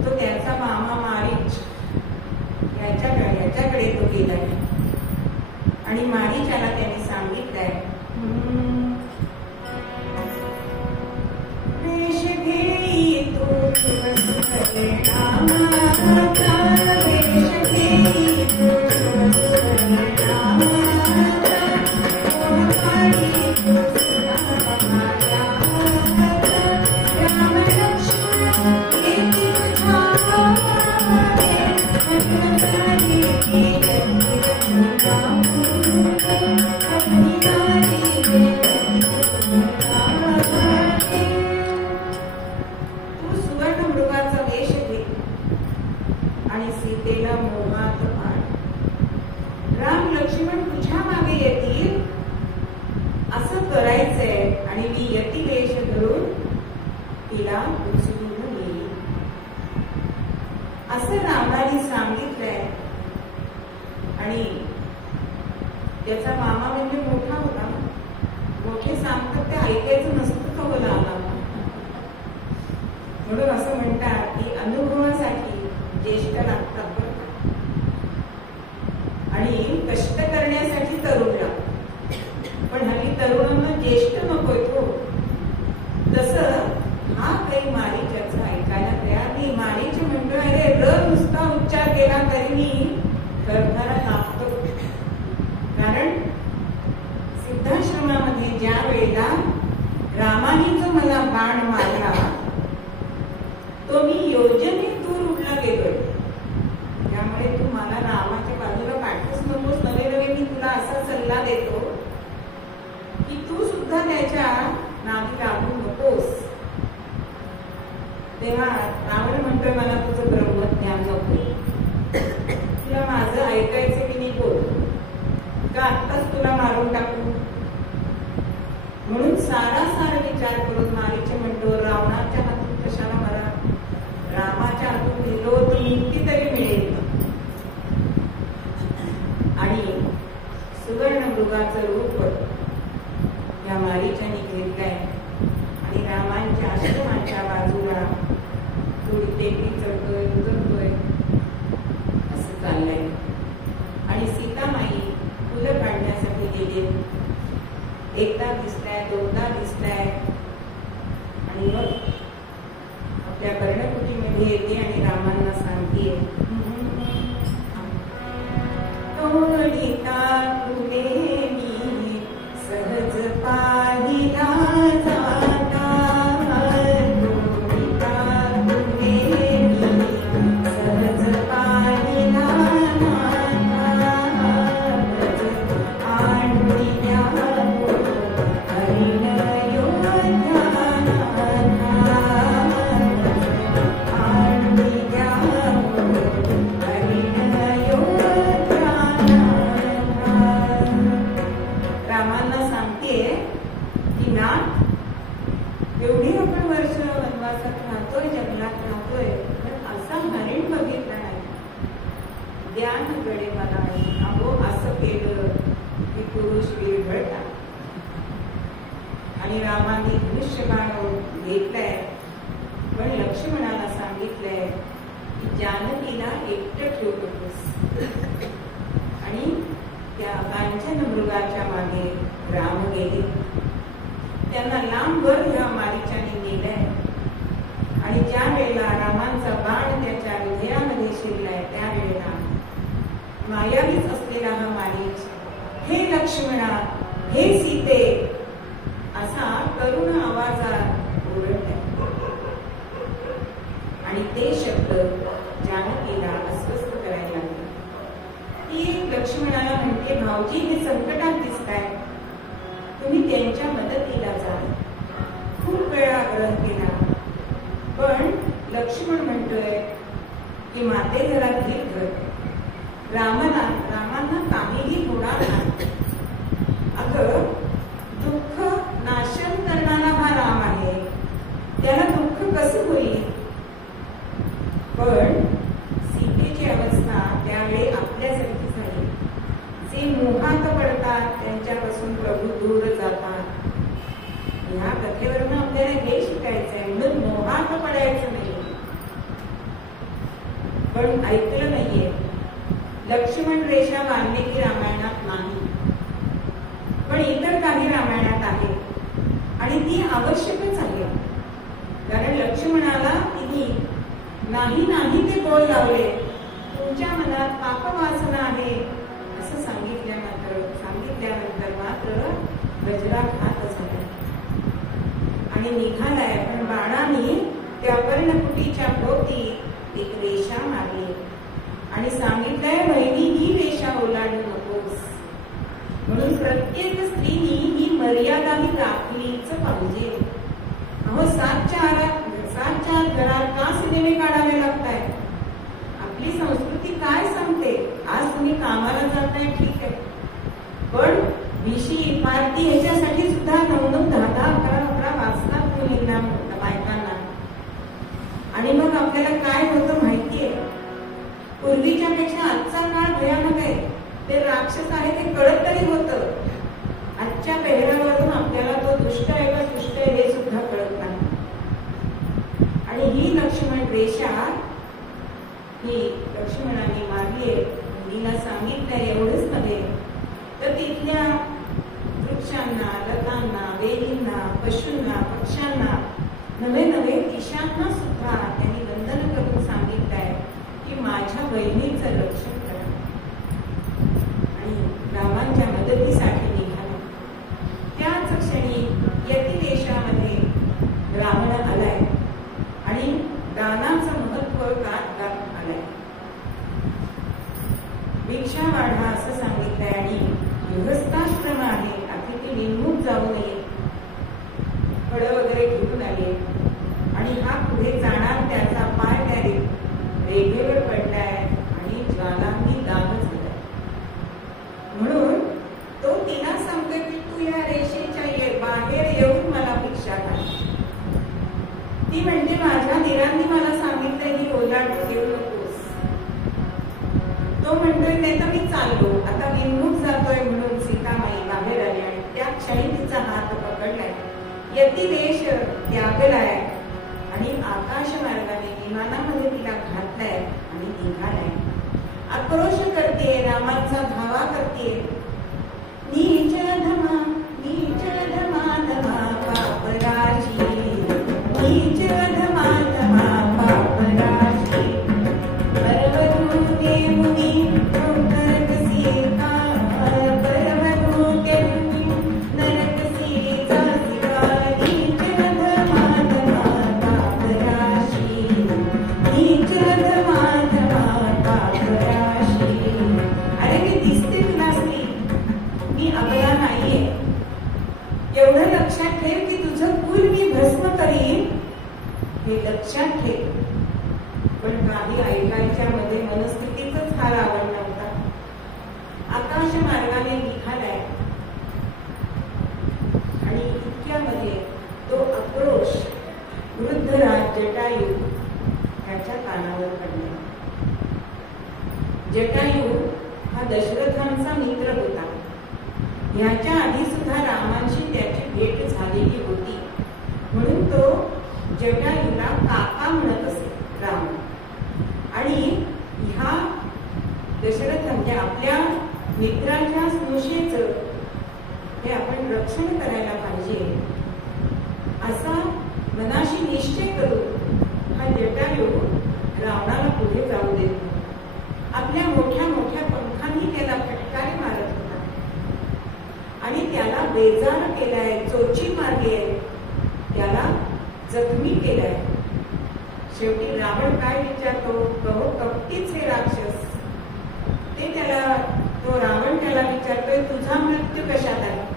तो त्याचा मामा मारीच याच्याकडे तो गेलाय आणि मारीच्याला त्याने सांगितलंय, वेश घेई तू वसुधरे नामाचा, वेश घेई तू वसुधरे नामाचा, ओढाळी तू सुरामाया, राम लक्ष्मण एकी तुझ्यामध्ये, हनुमंताने केले तू सुवर्ण मृगाचा वेश घे आणि सीतेला मोहात आण. राम लक्ष्मण तुझ्या मागे येतील असं करायचंय आणि मी यती वेश धरून तिला उचलून येईल असं रावणाने सांगितलंय. आणि त्याचा मामा म्हणजे मोठा होता. मोठे सांगतात ते ऐकायचं नसतं का बोला आला. म्हणून असं म्हणतात की अनुभवासाठी ज्येष्ठ लागतात बरं का, आणि कष्ट करण्यासाठी तरुण लागतात. पण हल्ली तरुणांना ज्येष्ठ नकोय तो. तसं हा काही मारीच्याचं ऐकायला तयार नाही. मारीचे म्हणतो अरे र नुसता उच्चार केला तरी मी करणारा कापतो. कारण सिद्धाश्रमामध्ये ज्या वेळेला रामाने जो मला बाण मारला तो मी योजने दूर उडला गेलोय. त्यामुळे तू मला रामाच्या बाजूला पाठवूच नकोस. नवे नवे मी तुला असा सल्ला देतो की तू सुद्धा त्याच्या नादी लागू नकोस. तेव्हा रावण म्हणतोय मला तुझं ब्रह्मज्ञान नको, तुला माझं ऐकायचं की नाही बोल, का आत्ताच तुला मारून टाकू. म्हणून सारासार विचार करून मारीचे म्हणतो रावणाच्या हातून कशाला मरा, रामाच्या हातून दिलो तर मुक्ती तरी मिळेल. आणि सुवर्ण मृगाचं रूप या मारीच्याने घेतलंय आणि रामांच्या आश्रमाच्या बाजूला थोडी टेकडी चढतोय उतरतोय असं चाललंय. आणि सीतामाई फुलं काढण्यासाठी गेले. एकदा दिसलाय, दोनदा दिसलाय आणि मग आपल्या कर्णकुटीमध्ये येते आणि रामांना सांगते, तोडिता फुले मी सहज पाहिला जाता, तोडिता फुले मी सहज पाहिला जाता, रामाने धनुष्यबाण घेतलाय, पण लक्ष्मणाला सांगितलंय की जानकीला एकटं ठेवू नकोस. आणि त्या कांचन मृगाच्या मागे राम गेले. त्यांना लांबवर ह्या मारीच्याने नेलंय. आणि ज्या वेळेला रामांचा बाण त्याच्या हृदयामध्ये शिरलाय, त्यावेळेला मायावीच असलेला हा मारीच, हे लक्ष्मणा, हे सीते, असा करुण आवाजात ओरडलाय. आणि ते शब्द जानकीला अस्वस्थ करायला लागले. ती लक्ष्मणाला म्हणते, भाऊजी हे संकटात दिसताय, तुम्ही त्यांच्या मदतीला जा. खूप वेळा आग्रह केला, पण लक्ष्मण म्हणतोय की माते जरा धीर धर, रामांना काहीही होणार नाही. अगं, दुःख नाशन करणारा हा राम आहे, त्याला दुःख कसं होईल? पण सीतेची अवस्था त्यावेळी आपल्यासारखी झाली. जे मोहात पडतात त्यांच्यापासून प्रभू दूर जातात. ह्या कथेवरून आपल्याला हे शिकायचंय, म्हणून मोहात पडायचं नाही. पण ऐकलं नाहीये. लक्ष्मण रेषा वाल्मिकी रामायणात नाही, पण इतर काही रामायणात आहे. आणि ती आवश्यकच आहे, कारण लक्ष्मणाला तिने नाही नाही ते बोल लावले. तुमच्या मनात पापवासना आहे असं सांगितल्यानंतर मात्र वज्राघात झाला आणि निघालाय. पण बाणाने त्या पर्णकुटीच्या भोवती एक रेषा मारली आणि सांगितलंय, बहिणी, ही रेषा ओलांडू नकोस. म्हणून प्रत्येक स्त्रीनी ही मर्यादा ही राखलीच पाहिजे. अहो, सातच्या आत घरात का सिनेमे काढावे लागताय? आपली संस्कृती काय सांगते? आज तुम्ही कामाला जाताय, ठीक आहे, पण विशी पार्टी ह्याच्यासाठी सुद्धा 9-9, 10-10, 11-11 वाजतात मुलींना, बायकांना. आणि मग आपल्याला काय होतं माहितीये? पूर्वीच्या पेक्षा आजचा काळ भयानक आहे. ते राक्षस आहे ते कळत तरी होतं. आजच्या पेहरावरून आपल्याला तो दुष्ट आहे का दुष्ट आहे हे सुद्धा कळत नाही. आणि ही लक्ष्मण रेषा ही लक्ष्मणाने मारली आहे. मुलीला सांगितलंय एवढंच नव्हे, तर तिथल्या वृक्षांना, लतांना, वेलींना, पशूंना, पक्ष्यांना, नवे नवे दिशांना सुद्धा त्यांनी वंदन करून सांगितलंय की माझ्या बहिणीचं रक्षण करा. आणि रामांच्या मदतीसाठी निघाला. त्याच क्षणी यतिदेशामध्ये रावण आलाय आणि दानाचं महत्व गात आलाय. भिक्षा वाढा असं सांगितलंय आणि गृहस्थाश्रम आहे, अतिथी विन्मुख जाऊ नये. फळं वगैरे घेऊन आले आणि हा पुढे जाणार, त्याचा पाय डायरेक्ट रेघेवर पडलाय आणि ज्वालांनी दाह झालाय. म्हणून तो तिला सांगतोय की तू या रेषेच्या बाहेर येऊन मला भिक्षा घाल. ती म्हणजे माझ्या दिरांनी मला सांगितलंय की ओलांडून घेऊ नकोस. तो म्हणतोय नाही तर मी चाललो, आता विन्मुख जातोय. म्हणून सीतामाई बाहेर आली आणि त्या क्षणी तिचा हात पकडलाय. यतिदेश त्यागलाय आणि आकाश मार्गाने विमानामध्ये तिला घातलाय आणि निघालाय. आक्रोश करते, रामांचा धावा करते. नीच धमा धमा पापराशी, नीच धमा पापराशी. परवधूते मुनी नरक सीता, परवधूते मुनी नरक सीता सिका. नीच धमा पापराशी, नीच धमा पापराशी. अरे मी दिसते तुला स्त्री, मी अबला नाहीये. एवढं लक्षात ठेव की तुझं कुल मी भस्म करीन, हे लक्षात ठेव. पण काही ऐकायच्या मध्ये मनस्थितीतच हा रावण नव्हता. आकाश मार्गाने निघालाय आणि इतक्यामध्ये तो आक्रोश वृद्धराज जटायू ह्याच्या कानावर पडला. जटायू हा दशरथांचा मित्र होता. ह्याच्या आधी सुद्धा रामांशी त्याची भेट झालेली होती. जटायूला काका म्हणत असे राम. आणि ह्या दशरथ म्हणजे आपल्या मित्राच्या स्नुषेचं हे आपण रक्षण करायला पाहिजे असा मनाशी निश्चय करून हा जटायू रावणाला पुढे जाऊ देत नाही. आपल्या मोठ्या मोठ्या पंखांनी त्याला फटकारे मारत होता आणि त्याला बेजार केलाय, चोची मारली आहे, त्याला जखमी केलाय. शेवटी रावण काय विचारतो, कहो कपटीच हे राक्षस. ते त्याला तो रावण त्याला विचारतोय, तुझा मृत्यू कशात आहे?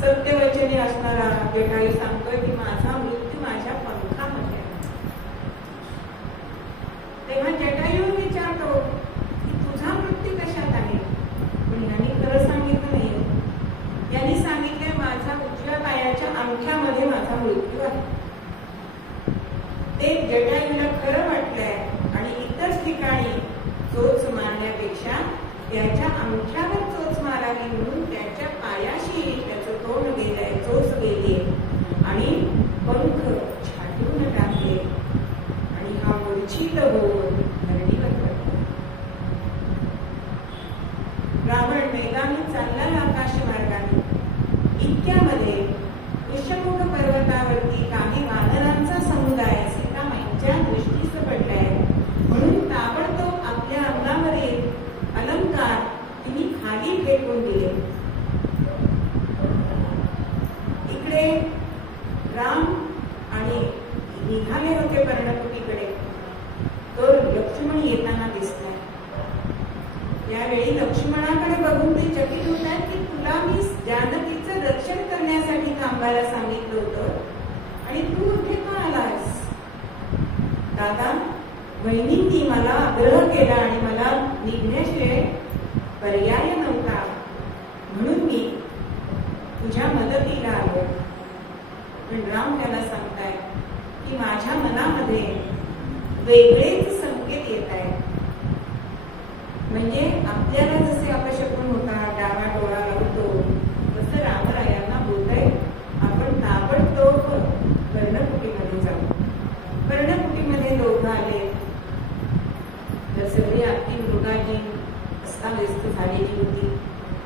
सत्यवचनी असणारा जटायू सांगतोय की माझा मृत्यू माझ्या पंखामध्ये आहे. तेव्हा जटायू विचारतो की तुझा मृत्यू कशात आहे? पण यांनी खरं सांगितलं नाही. यांनी सांगितलंय माझा उजव्या पायाच्या अंगठ्यामध्ये माझा मृत्यू आहे. ते जटायूला खरं वाटलंय आणि इतर ठिकाणी चोच मारण्यापेक्षा त्याच्या अंगठ्यावर चोच मारावी म्हणून त्याच्या पायाशी त्याचं तोंड गेलंय, चोच गेली आणि पंख छाटून टाकले आणि हा मूर्छित होऊन धरणीवर पडला. रावण वेगाने चालला आकाश मार्गाने. इतक्यामध्ये ऋषमुख पर्वतावरती काही वानरांचा समुदाय सीतामाईंच्या दृष्टीस पडलाय म्हणून ताबडतोब आपल्या अंगावरील अलंकार तिने खाली फेकून दिले. इकडे राम आणि निघाले होते पर्णकुटीकडे. तो लक्ष्मण येताना दिसलाय. यावेळी लक्ष्मणाकडे बघून ते चकित होत आहेत की तुला मी जानकीचं रक्षण करण्यासाठी थांबायला सांगितलं होतं आणि तू इथे का आलास? दादा, बहिणींनी मला आग्रह केला आणि मला निघण्याशिवाय पर्याय नव्हता म्हणून मी तुझ्या मदतीला आलो. पण राम त्याला सांगताय की माझ्या मनामध्ये वेगळेच संकेत येत आहेत. म्हणजे आपल्याला जसे अपशकुन होता, डावा डोळा लावतो, तसं रामरायांना बोलताय आपण ताबडतोब पर्णकुटीमध्ये जाऊ. पर्णकुटीमध्ये दोघं आले तर सगळी आपली मृगाजी अस्ताव्यस्त झालेली होती.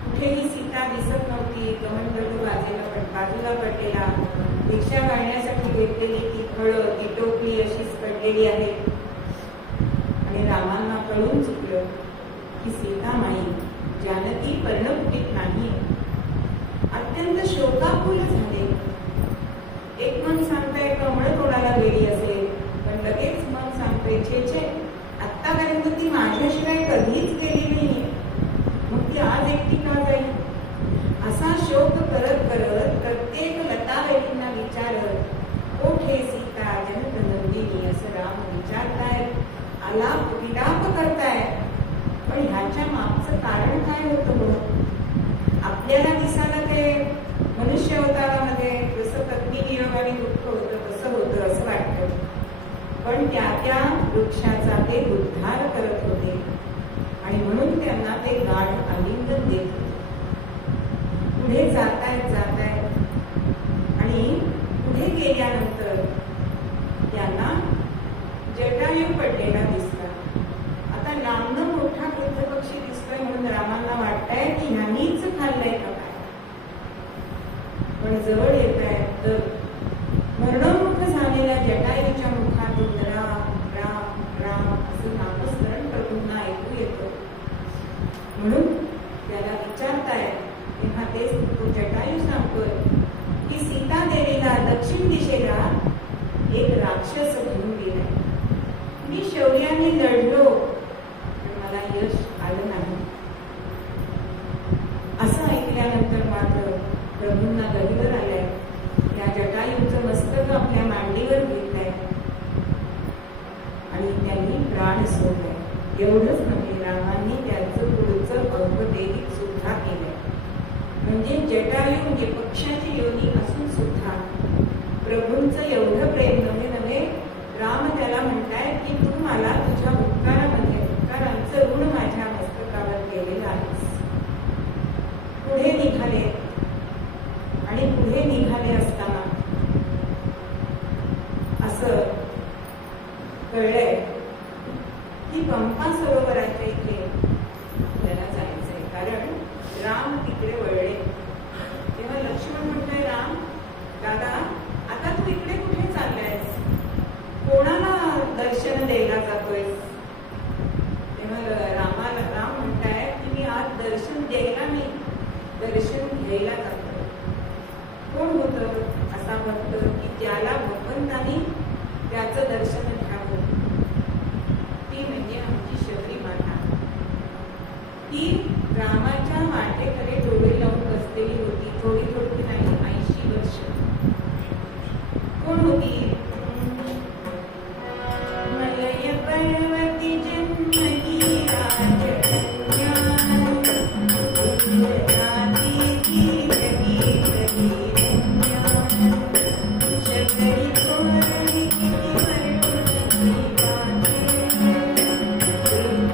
कुठेही सीता दिसत नव्हती. कमंडलू बाजूला पडलेला, भिक्षा गाळण्यासाठी घेतलेली ती फळं, ती टोपली अशीच पडलेली आहे. आणि रामांना कळून चुकलं की सीतामाई जानकी पर्णकुटीत नाही. अत्यंत शोकाकुल झाले. एक मन सांगताय कमळ तोडाला गेली असेल, पण लगेच मन सांगतोय छे छे, आतापर्यंत ती माझ्याशिवाय कधीच गेली नाही, मग ती आज एकटी का जाईल? असा शोक करत करत प्रत्येक लतावेलींना विचारत कोठे सीता जनकनंदिनी असं राम विचारतायत, आलाप विलाप करतायत. पण ह्याच्या मागचं कारण काय होतं? आपल्याला दिसायला ते मनुष्य अवतारामध्ये जसं पत्नी वियोगाने दुःख होतं तसं होतं असं वाटतं. पण त्या वृक्षाचा ते उद्धार करत होते आणि म्हणून त्यांना ते गाढ आलिंगन देत होते. पुढे जातायत आणि पुढे गेल्यानंतर त्यांना जटायू पडलेला दिसला. आता लांबनं मोठा वृद्ध पक्षी दिसतोय म्हणून रामांना वाटतंय की ह्यानीच खाल्लंय का काय. पण जवळ येत आहे तर मरणोन्मुख झालेल्या जटायूच्या मुखातून राम राम राम असं नामस्मरण प्रभूंना ऐकू येतं. म्हणून त्याला विचारताय तेव्हा तेच तो जटायू सांगतोय की सीता देवीला दक्षिण दिशेला एक राक्षस घेऊन गेलाय. मी शौर्याने लढलो पण मला यश आलं नाही. असं ऐकल्यानंतर मात्र प्रभूंना गहिवर आलंय. त्या जटायूचं मस्तक आपल्या मांडीवर घेतलंय आणि त्यांनी प्राण सोडलाय. एवढंच नव्हे, रामांनी त्याचं पुढचं औपदेविक सुद्धा केलंय. म्हणजे जटायू म्हणजे पक्षाची योनी असून सुद्धा प्रभूंचं एवढं प्रेम नव्हे राम त्याला म्हणताय की तू मला तुझ्या उपकारांचं ऋण माझ्या मस्तकावर केलेलं आहेस. पुढे निघाले आणि पुढे निघाले असताना द्यायला नाही, दर्शन घ्यायला जातो. कोण होतं असा भक्त की ज्याला भगवंताने त्याचं दर्शन घ्यावं? ती म्हणजे आमची शबरी माता. ती रामाच्या वाटेकडे डोळे लावून बसलेली होती. थोडी थोडी नाही, 80 वर्ष. कोण होती? मलय पर्वती जन्मती राजकन्या, जाती तीर्थी रतिरन्या, शबरी कोरली किती वर्णुची वाचे,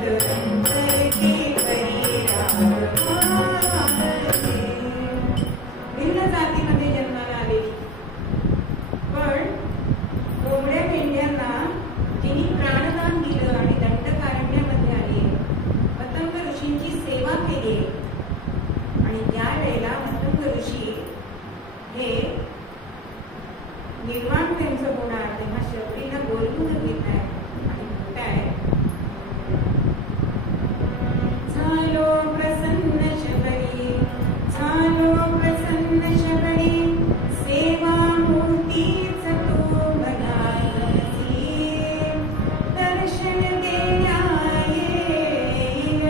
वृत्तरंतर के करी राघवाचे. भिन्न जातीमध्ये जन्माला आलेली, पण कोंबड्या मेंढ्यांना तिने प्राणदान दिलं आणि दंडकारण्यामध्ये आली. मतंग ऋषींची सेवा केली आणि त्यावेळेला मतंग ऋषी हे निर्वाण त्यांचं होणार तेव्हा शबरीला बोलवून घेत आहे आणि म्हणताय, झालो प्रसन्न शबरी, झालो प्रसन्न शबरी, सेवा मूर्तीच तू बनासी, दर्शन देण्या येईल,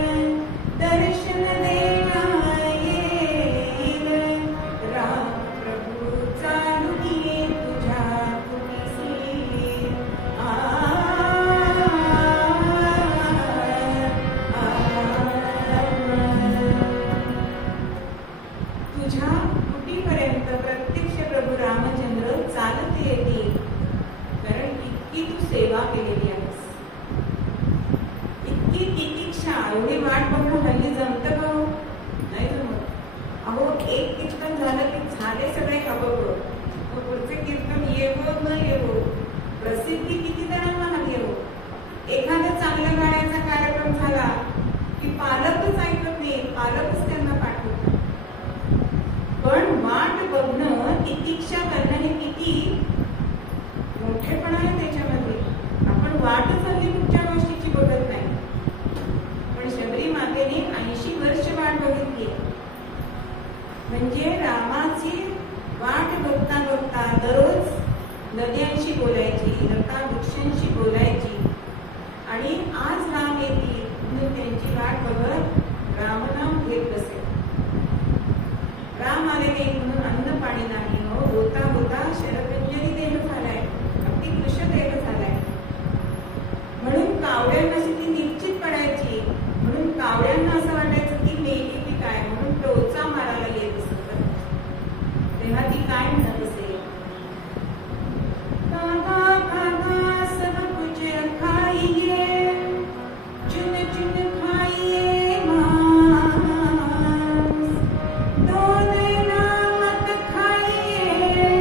दर्शन देण्या येईल, राम प्रभू चालू दे तुझ्या कुटीसी. तुझ्या कुटीपर्यंत प्रत्यक्ष प्रभू रामचंद्र चालत येतील, कारण इतकी तू सेवा केलेली आहेस, इतकी तितिक्षा. एवढी वाट बघणं हल्ली जमतं का? नाही जमत. अहो, एक कीर्तन झालं की झाले सगळे खबर, पुढचे कीर्तन येवो न येवो, प्रसिद्धी किती जणांना हवी हो. एखादा चांगल्या गाण्याचा कार्यक्रम झाला की पालकच ऐकत नाही, पालकच त्यांना पाठवतात. पण वाट बघणं, तितिक्षा करणं हे किती मोठेपण आहे त्याच्यामध्ये. आपण वाटच हल्ली कुठच्या गोष्टीची बघत नाही, पण शबरी मातेने 80 वर्ष वाट बघितली. म्हणजे रामाची वाट बघता बघता दररोज नद्यांशी बोलायची, लता वृक्षांशी बोलायची आणि आज राम येतील म्हणून त्यांची वाट बघत रामनाम घेत बसे. राम आले नाही म्हणून अन्न पाणी नाही, होता होता शरकंजरी देह झालाय, अगदी कृषदेह झालाय. म्हणून कावड्यांना ती निश्चित पडायची, म्हणून कावड्यांना असं वाटायचं की मेली की काय, म्हणून टोचा मारायला येत असत. तेव्हा ती काय म्हणत असेल, काका काका सब कुछ खाइए, चुन चुन खाइए मांस, दो नैना मत खाइए,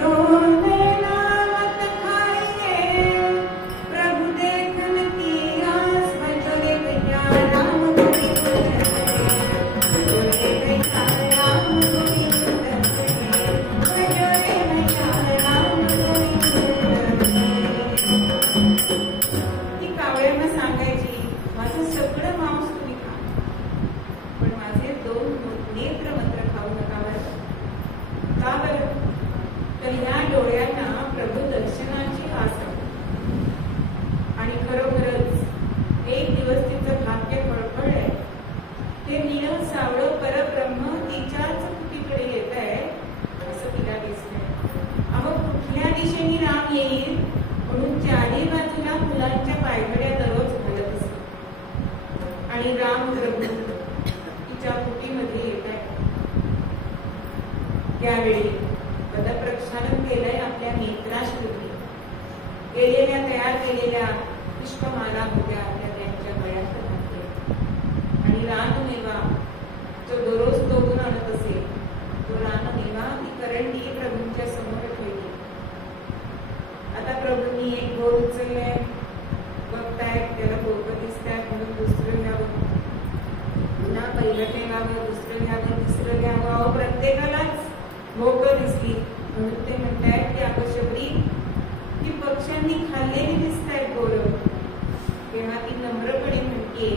दो नैना मत खाइए, प्रभु देखन की आस, बजोरे गया राम गोविंद बजोरे गया राम गोविंद बजोरे गया राम गोविंद. ती कावळ्यांना सांगायची, माझं सगळं मांस तुम्ही खा, पण माझे 2 नेत्र मात्र खाऊ नका बरं. का बरं? तर या डोळ्यांना प्रभू दर्शनाची आस आहे. आणि खरोखरच एक दिवस तिचं भाग्य फळफळलंय. ते निळ सावळं परब्रह्म तिच्याच कुटीकडे येत आहे असं तिला दिसतंय. अहो, कुठल्या दिशेने राम येईल म्हणून चारी बाजूला फुलांच्या पायघड्या दररोज घालत असत आणि राम प्रभू तिच्या कुटीमध्ये येत आहे. त्यावेळी पदप्रक्षालन केलंय आपल्या नेत्राश्रुती. केलेल्या तयार केलेल्या पुष्पमाला होत्या त्या त्यांच्या गळ्यात घातल्या आणि रानमेवा जो दररोज तोडून आणत असे तो रानमेवा ती करंडी प्रभूंच्या समोर ठेवली. आता प्रभूंनी एक बोर उचललंय, बघतायत त्याला बोरं दिसतायत म्हणून दुसरं घ्यावं, पुन्हा पहिलं ठेवावं, दुसरं घ्यावं, तिसरं घ्यावं. प्रत्येकालाच भोकं दिसली म्हणून ते म्हणतायत की अगं शबरी, ती पक्ष्यांनी खाल्लेली दिसतायत बोरं. तेव्हा ती नम्रपणे म्हणते,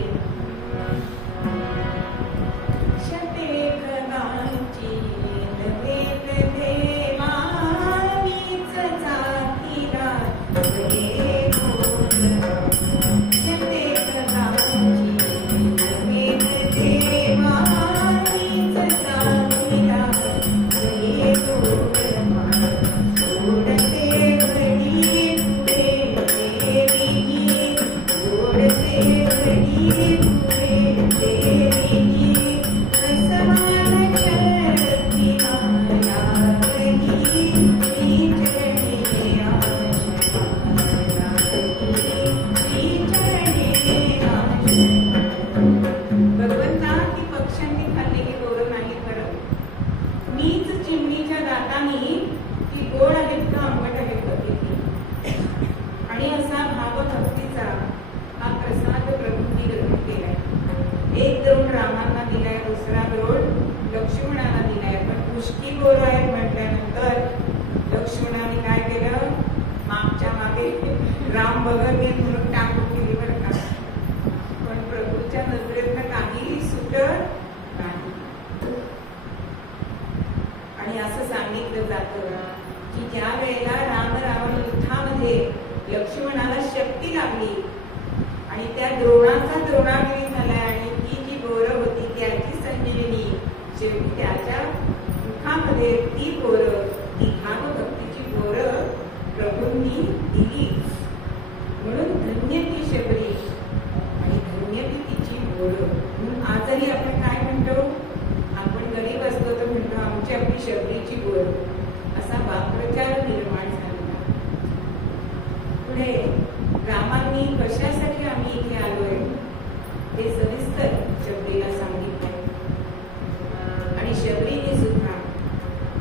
रामांना दिलाय, दुसरा द्रोण लक्ष्मणाला दिलाय. पण पुष्टी गोर आहेत म्हटल्यानंतर लक्ष्मणाने काय केलं, मागच्या मागे राम बघत म्हणून टाकून केली बरं का. पण प्रभूच्या नजरेतनं काहीही सुटत नाही. आणि असं सांगितलं जातं की ज्या वेळेला राम रावण युद्धामध्ये लक्ष्मणाला शक्ती लागली आणि त्या द्रोणाचा द्रोणागिरी झाला आणि ती जी बोरं होती त्याची संजीवनी शेवटी त्याच्या मुखामध्ये ती बोरं, ती भावभक्तीची बोरं प्रभूंनी दिली. म्हणून धन्य ती शबरी आणि धन्य ती तिची बोरं. म्हणून आजही आपण काय म्हणतो, आपण गरीब असतो तर म्हणतो आमची आपली शबरीची बोरं, असा वाक्प्रचार निर्माण झाला. पुढे रामांनी कशासाठी आम्ही इथे आलोय ते सविस्तर शबरीला सांगितलंय. आणि शबरीने सुद्धा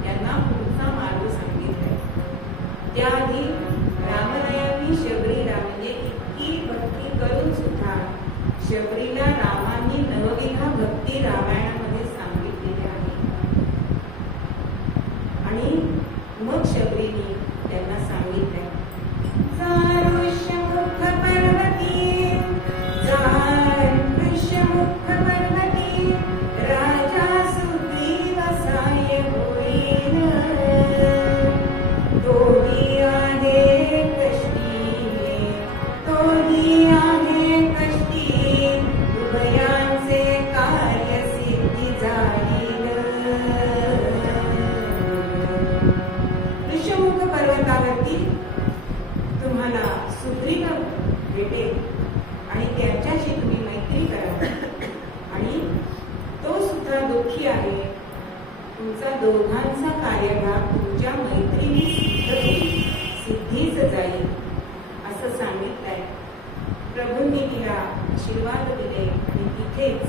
त्यांना पुढचा मार्ग सांगितलाय. त्याआधी रामरायांनी शबरीला म्हणजे इतकी भक्ती करून सुद्धा शबरीला रामांनी नवविधा भक्ती रामायणामध्ये सांगितलेली आहे. आणि मग शबरीने त्यांना सांगितलंय, ऋष्यमुख पर्वती राजा सुग्रीव साय होईल. तोही आहे कष्टी उभयांचे कार्य सिद्धी जाईल. ऋष्यमुख पर्वतावरती तुम्हाला सुग्रीव भेटेल आणि त्याच्याशी तुम्ही मैत्री करा. आणि तो सुद्धा दुःखी आहे. तुमचा दोघांचा कार्यभाग तुमच्या मैत्रिणी सिद्धीच जाईल असं सांगितलंय. प्रभूंनी तिला आशीर्वाद दिले आणि तिथेच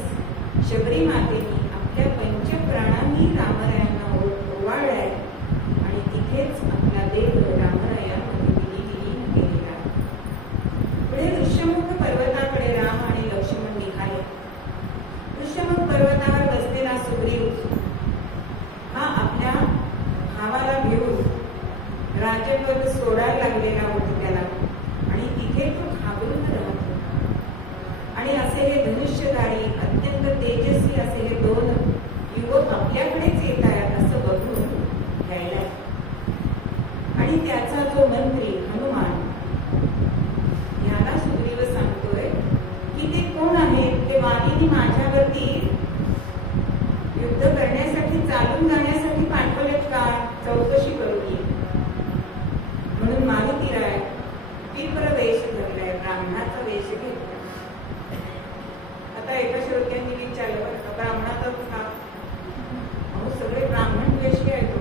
शबरी मातेने आपल्या पंचप्राणांनी रामरायांना ओवाळलाय आणि तिथेच आपला देह रामरायांमध्ये विलीन केलेला. पुढे ऋष्यमुख पर्वताकडे राम आणि लक्ष्मण निघाले. ऋष्यमुख पर्वतावर बसलेला सुग्रीव हा आपल्या भावाला घेऊन राजपद सोडायला लागलेला होता त्याला. आणि तिथे तो घाबरून राहतो. आणि असे हे धनुष्यधारी अत्यंत तेजस्वी असे हे दोन युवक आपल्याकडेच येत आहेत असं बघून घ्यायला. आणि त्याचा जो मंत्री हनुमान याला सुग्रीव सांगतोय की ते कोण आहेत, ते वालीने माझ्यावरती युद्ध करण्यासाठी चालून जाण्यासाठी पाठवलेत का, चौकशी करून ये. म्हणून मारुतीराय विप्र वेश धरलाय, ब्राह्मणाचा वेश घेतला. आता एका श्रोत्यांनी विचारलं बरं का, ब्राह्मणाचाच का? अहो सगळे ब्राह्मण वेश घ्यायचो.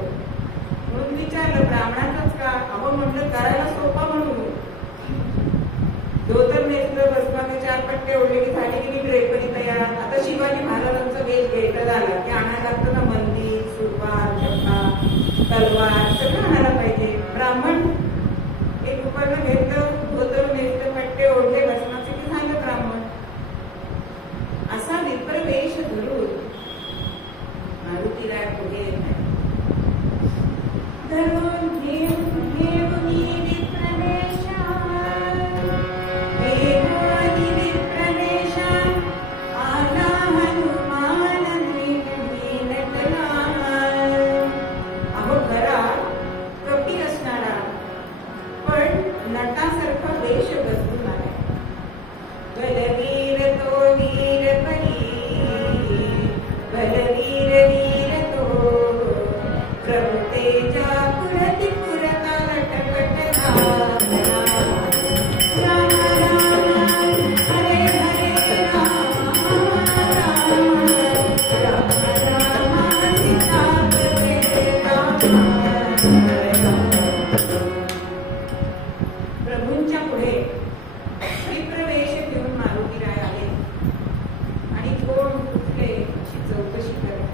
म्हणून विचारलं ब्राह्मणाचाच का? अहो म्हटलं करायला सोपा म्हणून. धोतर नेसलं, भस्माचे 4 पट्टे ओढले की झाली की ड्रेपरी तयार. आता शिवाजी महाराजांचा वेश घ्यायचा झाला की आणायला लागतं ना मंदिर, सुरवार, चक्का, तलवार सगळं आणायला पाहिजे. ब्राह्मण एक उपकरण घेतलं, धोतर नेसलं, पट्टे ओढले, भस्माचे की झालं ब्राह्मण. असा विप्र वेश धरून मारुतीराय पुढे येत आहे. धरून नटासारखा वेश बदलून आला. बलवीर तो वीर परी, बलवीर वीर तो प्रभु तेजा पुरती पुरता लटपट राम राम हरे हरे राम राम राम राम सीता राम. प्रभूंच्या पुढे विप्रवेश घेऊन मारुतीराय आले आणि कोण कुठले अशी चौकशी करत.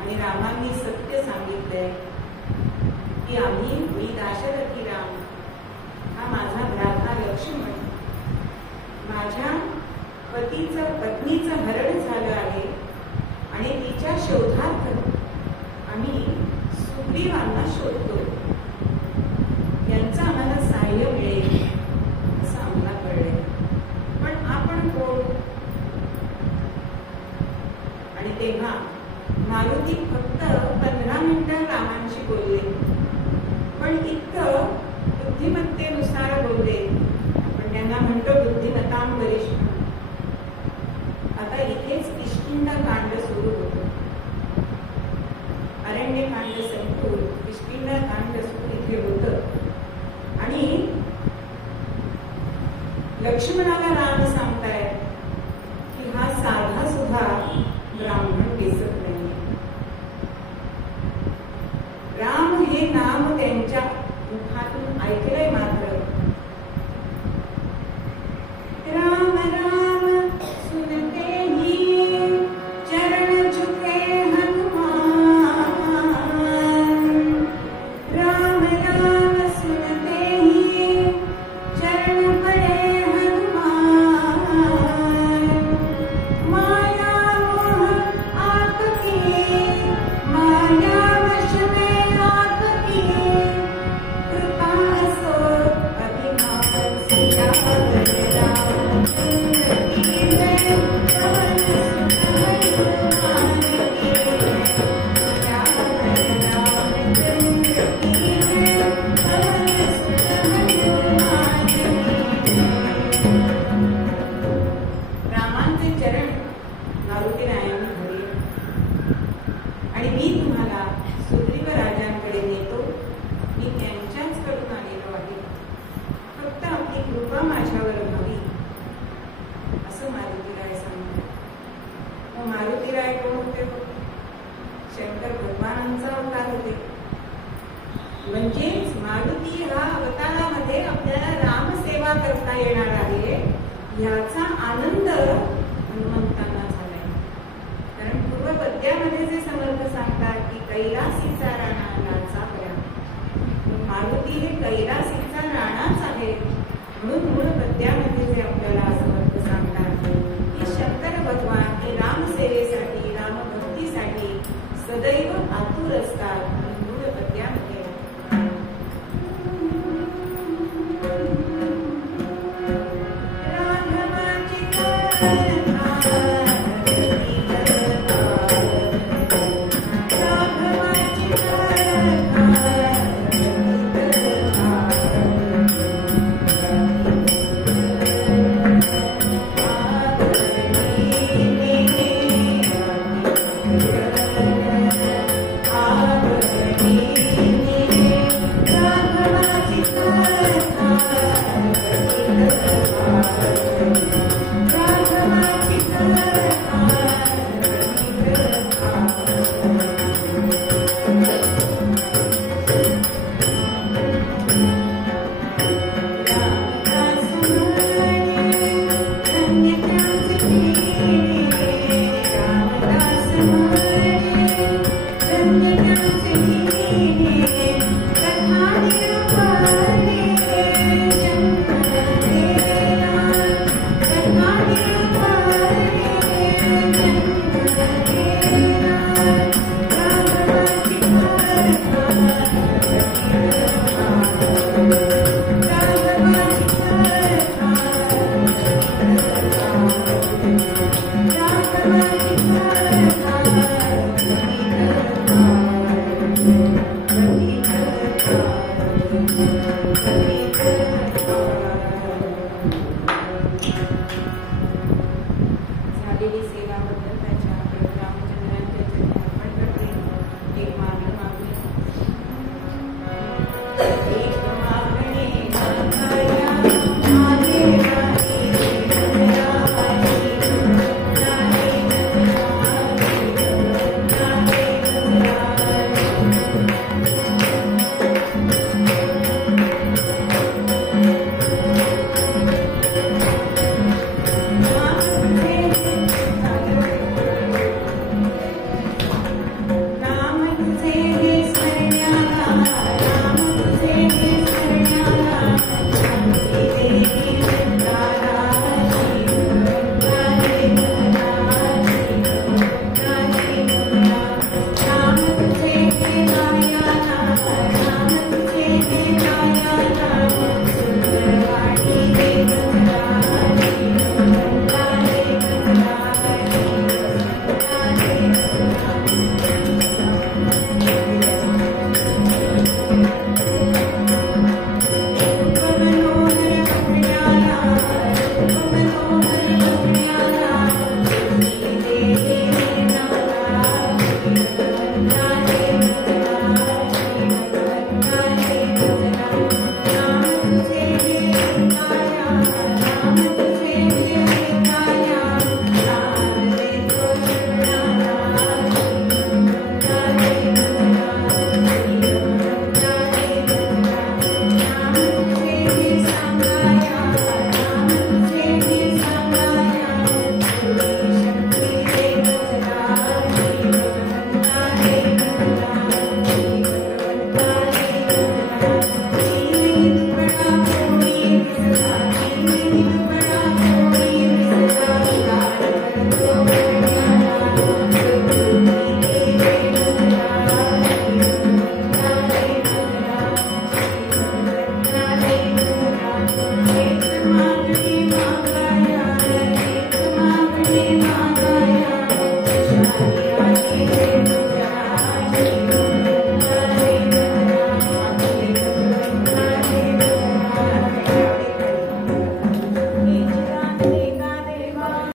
आणि रामांनी सत्य सांगितलंय की आम्ही मी दाशरथी राम हा माझा भ्राता लक्ष्मण माझ्या पती पत्नीचं हरण झालं आहे आणि तिच्या शोधात आम्ही सुग्रीवांना शोधतो. यांचं आम्हाला सहाय्य मिळेल असं आम्हाला कळलंय. पण आपण कोण? आणि तेव्हा मारुती फक्त 15 मिनिटं रामांशी बोलले, पण इतकं बुद्धिमत्तेनुसार बोलले. आपण त्यांना म्हणतो बुद्धिमतां वरिष्ठ. आता इथेच किष्किंधाकांड सुरू होतं. अरण्यकांड संपून किष्किंधाकांड सुरू इथे होतं. आणि लक्ष्मणाला राम सांगतायत की हा साधा सुद्धा ब्राह्मण दिसत नाही. राम हे नाम त्यांच्या मुखातून ऐकलंय मात्र. राम राम सुनते ही चरण झुके हनुमान. राम राम सुनते ही चरण पड़े हनुमान. माया मोह आपकी, माया वश में आपकी. कृपा सो अभिमान सिया रामांचे चरण मारुतीरायांनी धरले आणि मी तुम्हाला सुग्रीव राजांकडे नेतो. मी त्यांच्याच कडून आलेलो आहे. फक्त आपली कृपा माझ्यावर व्हावी असं मारुतीराय सांगतात. मग मारुतीराय कोण होते? शंकर भगवानांचा अवतार होते. म्हणजेच मारुती हा अवतारामध्ये आपल्याला रामसेवा करता येणार आहे ह्याचा आनंद हनुमंतांना झालाय. कारण पूर्वपद्यामध्ये जे समर्थ सांगतात की कैलासीचा राणा लाचा परा. मारुती हे कैलासीचा राणाच आहे. म्हणून मूळ पद्यामध्ये जे आपल्याला समर्थ सांगतात की शंकर भगवान हे रामसेवेसाठी रामभक्तीसाठी सदैव आतुर असतात. आणि मूळ पद्यामध्ये झालेली सेवाबद्दल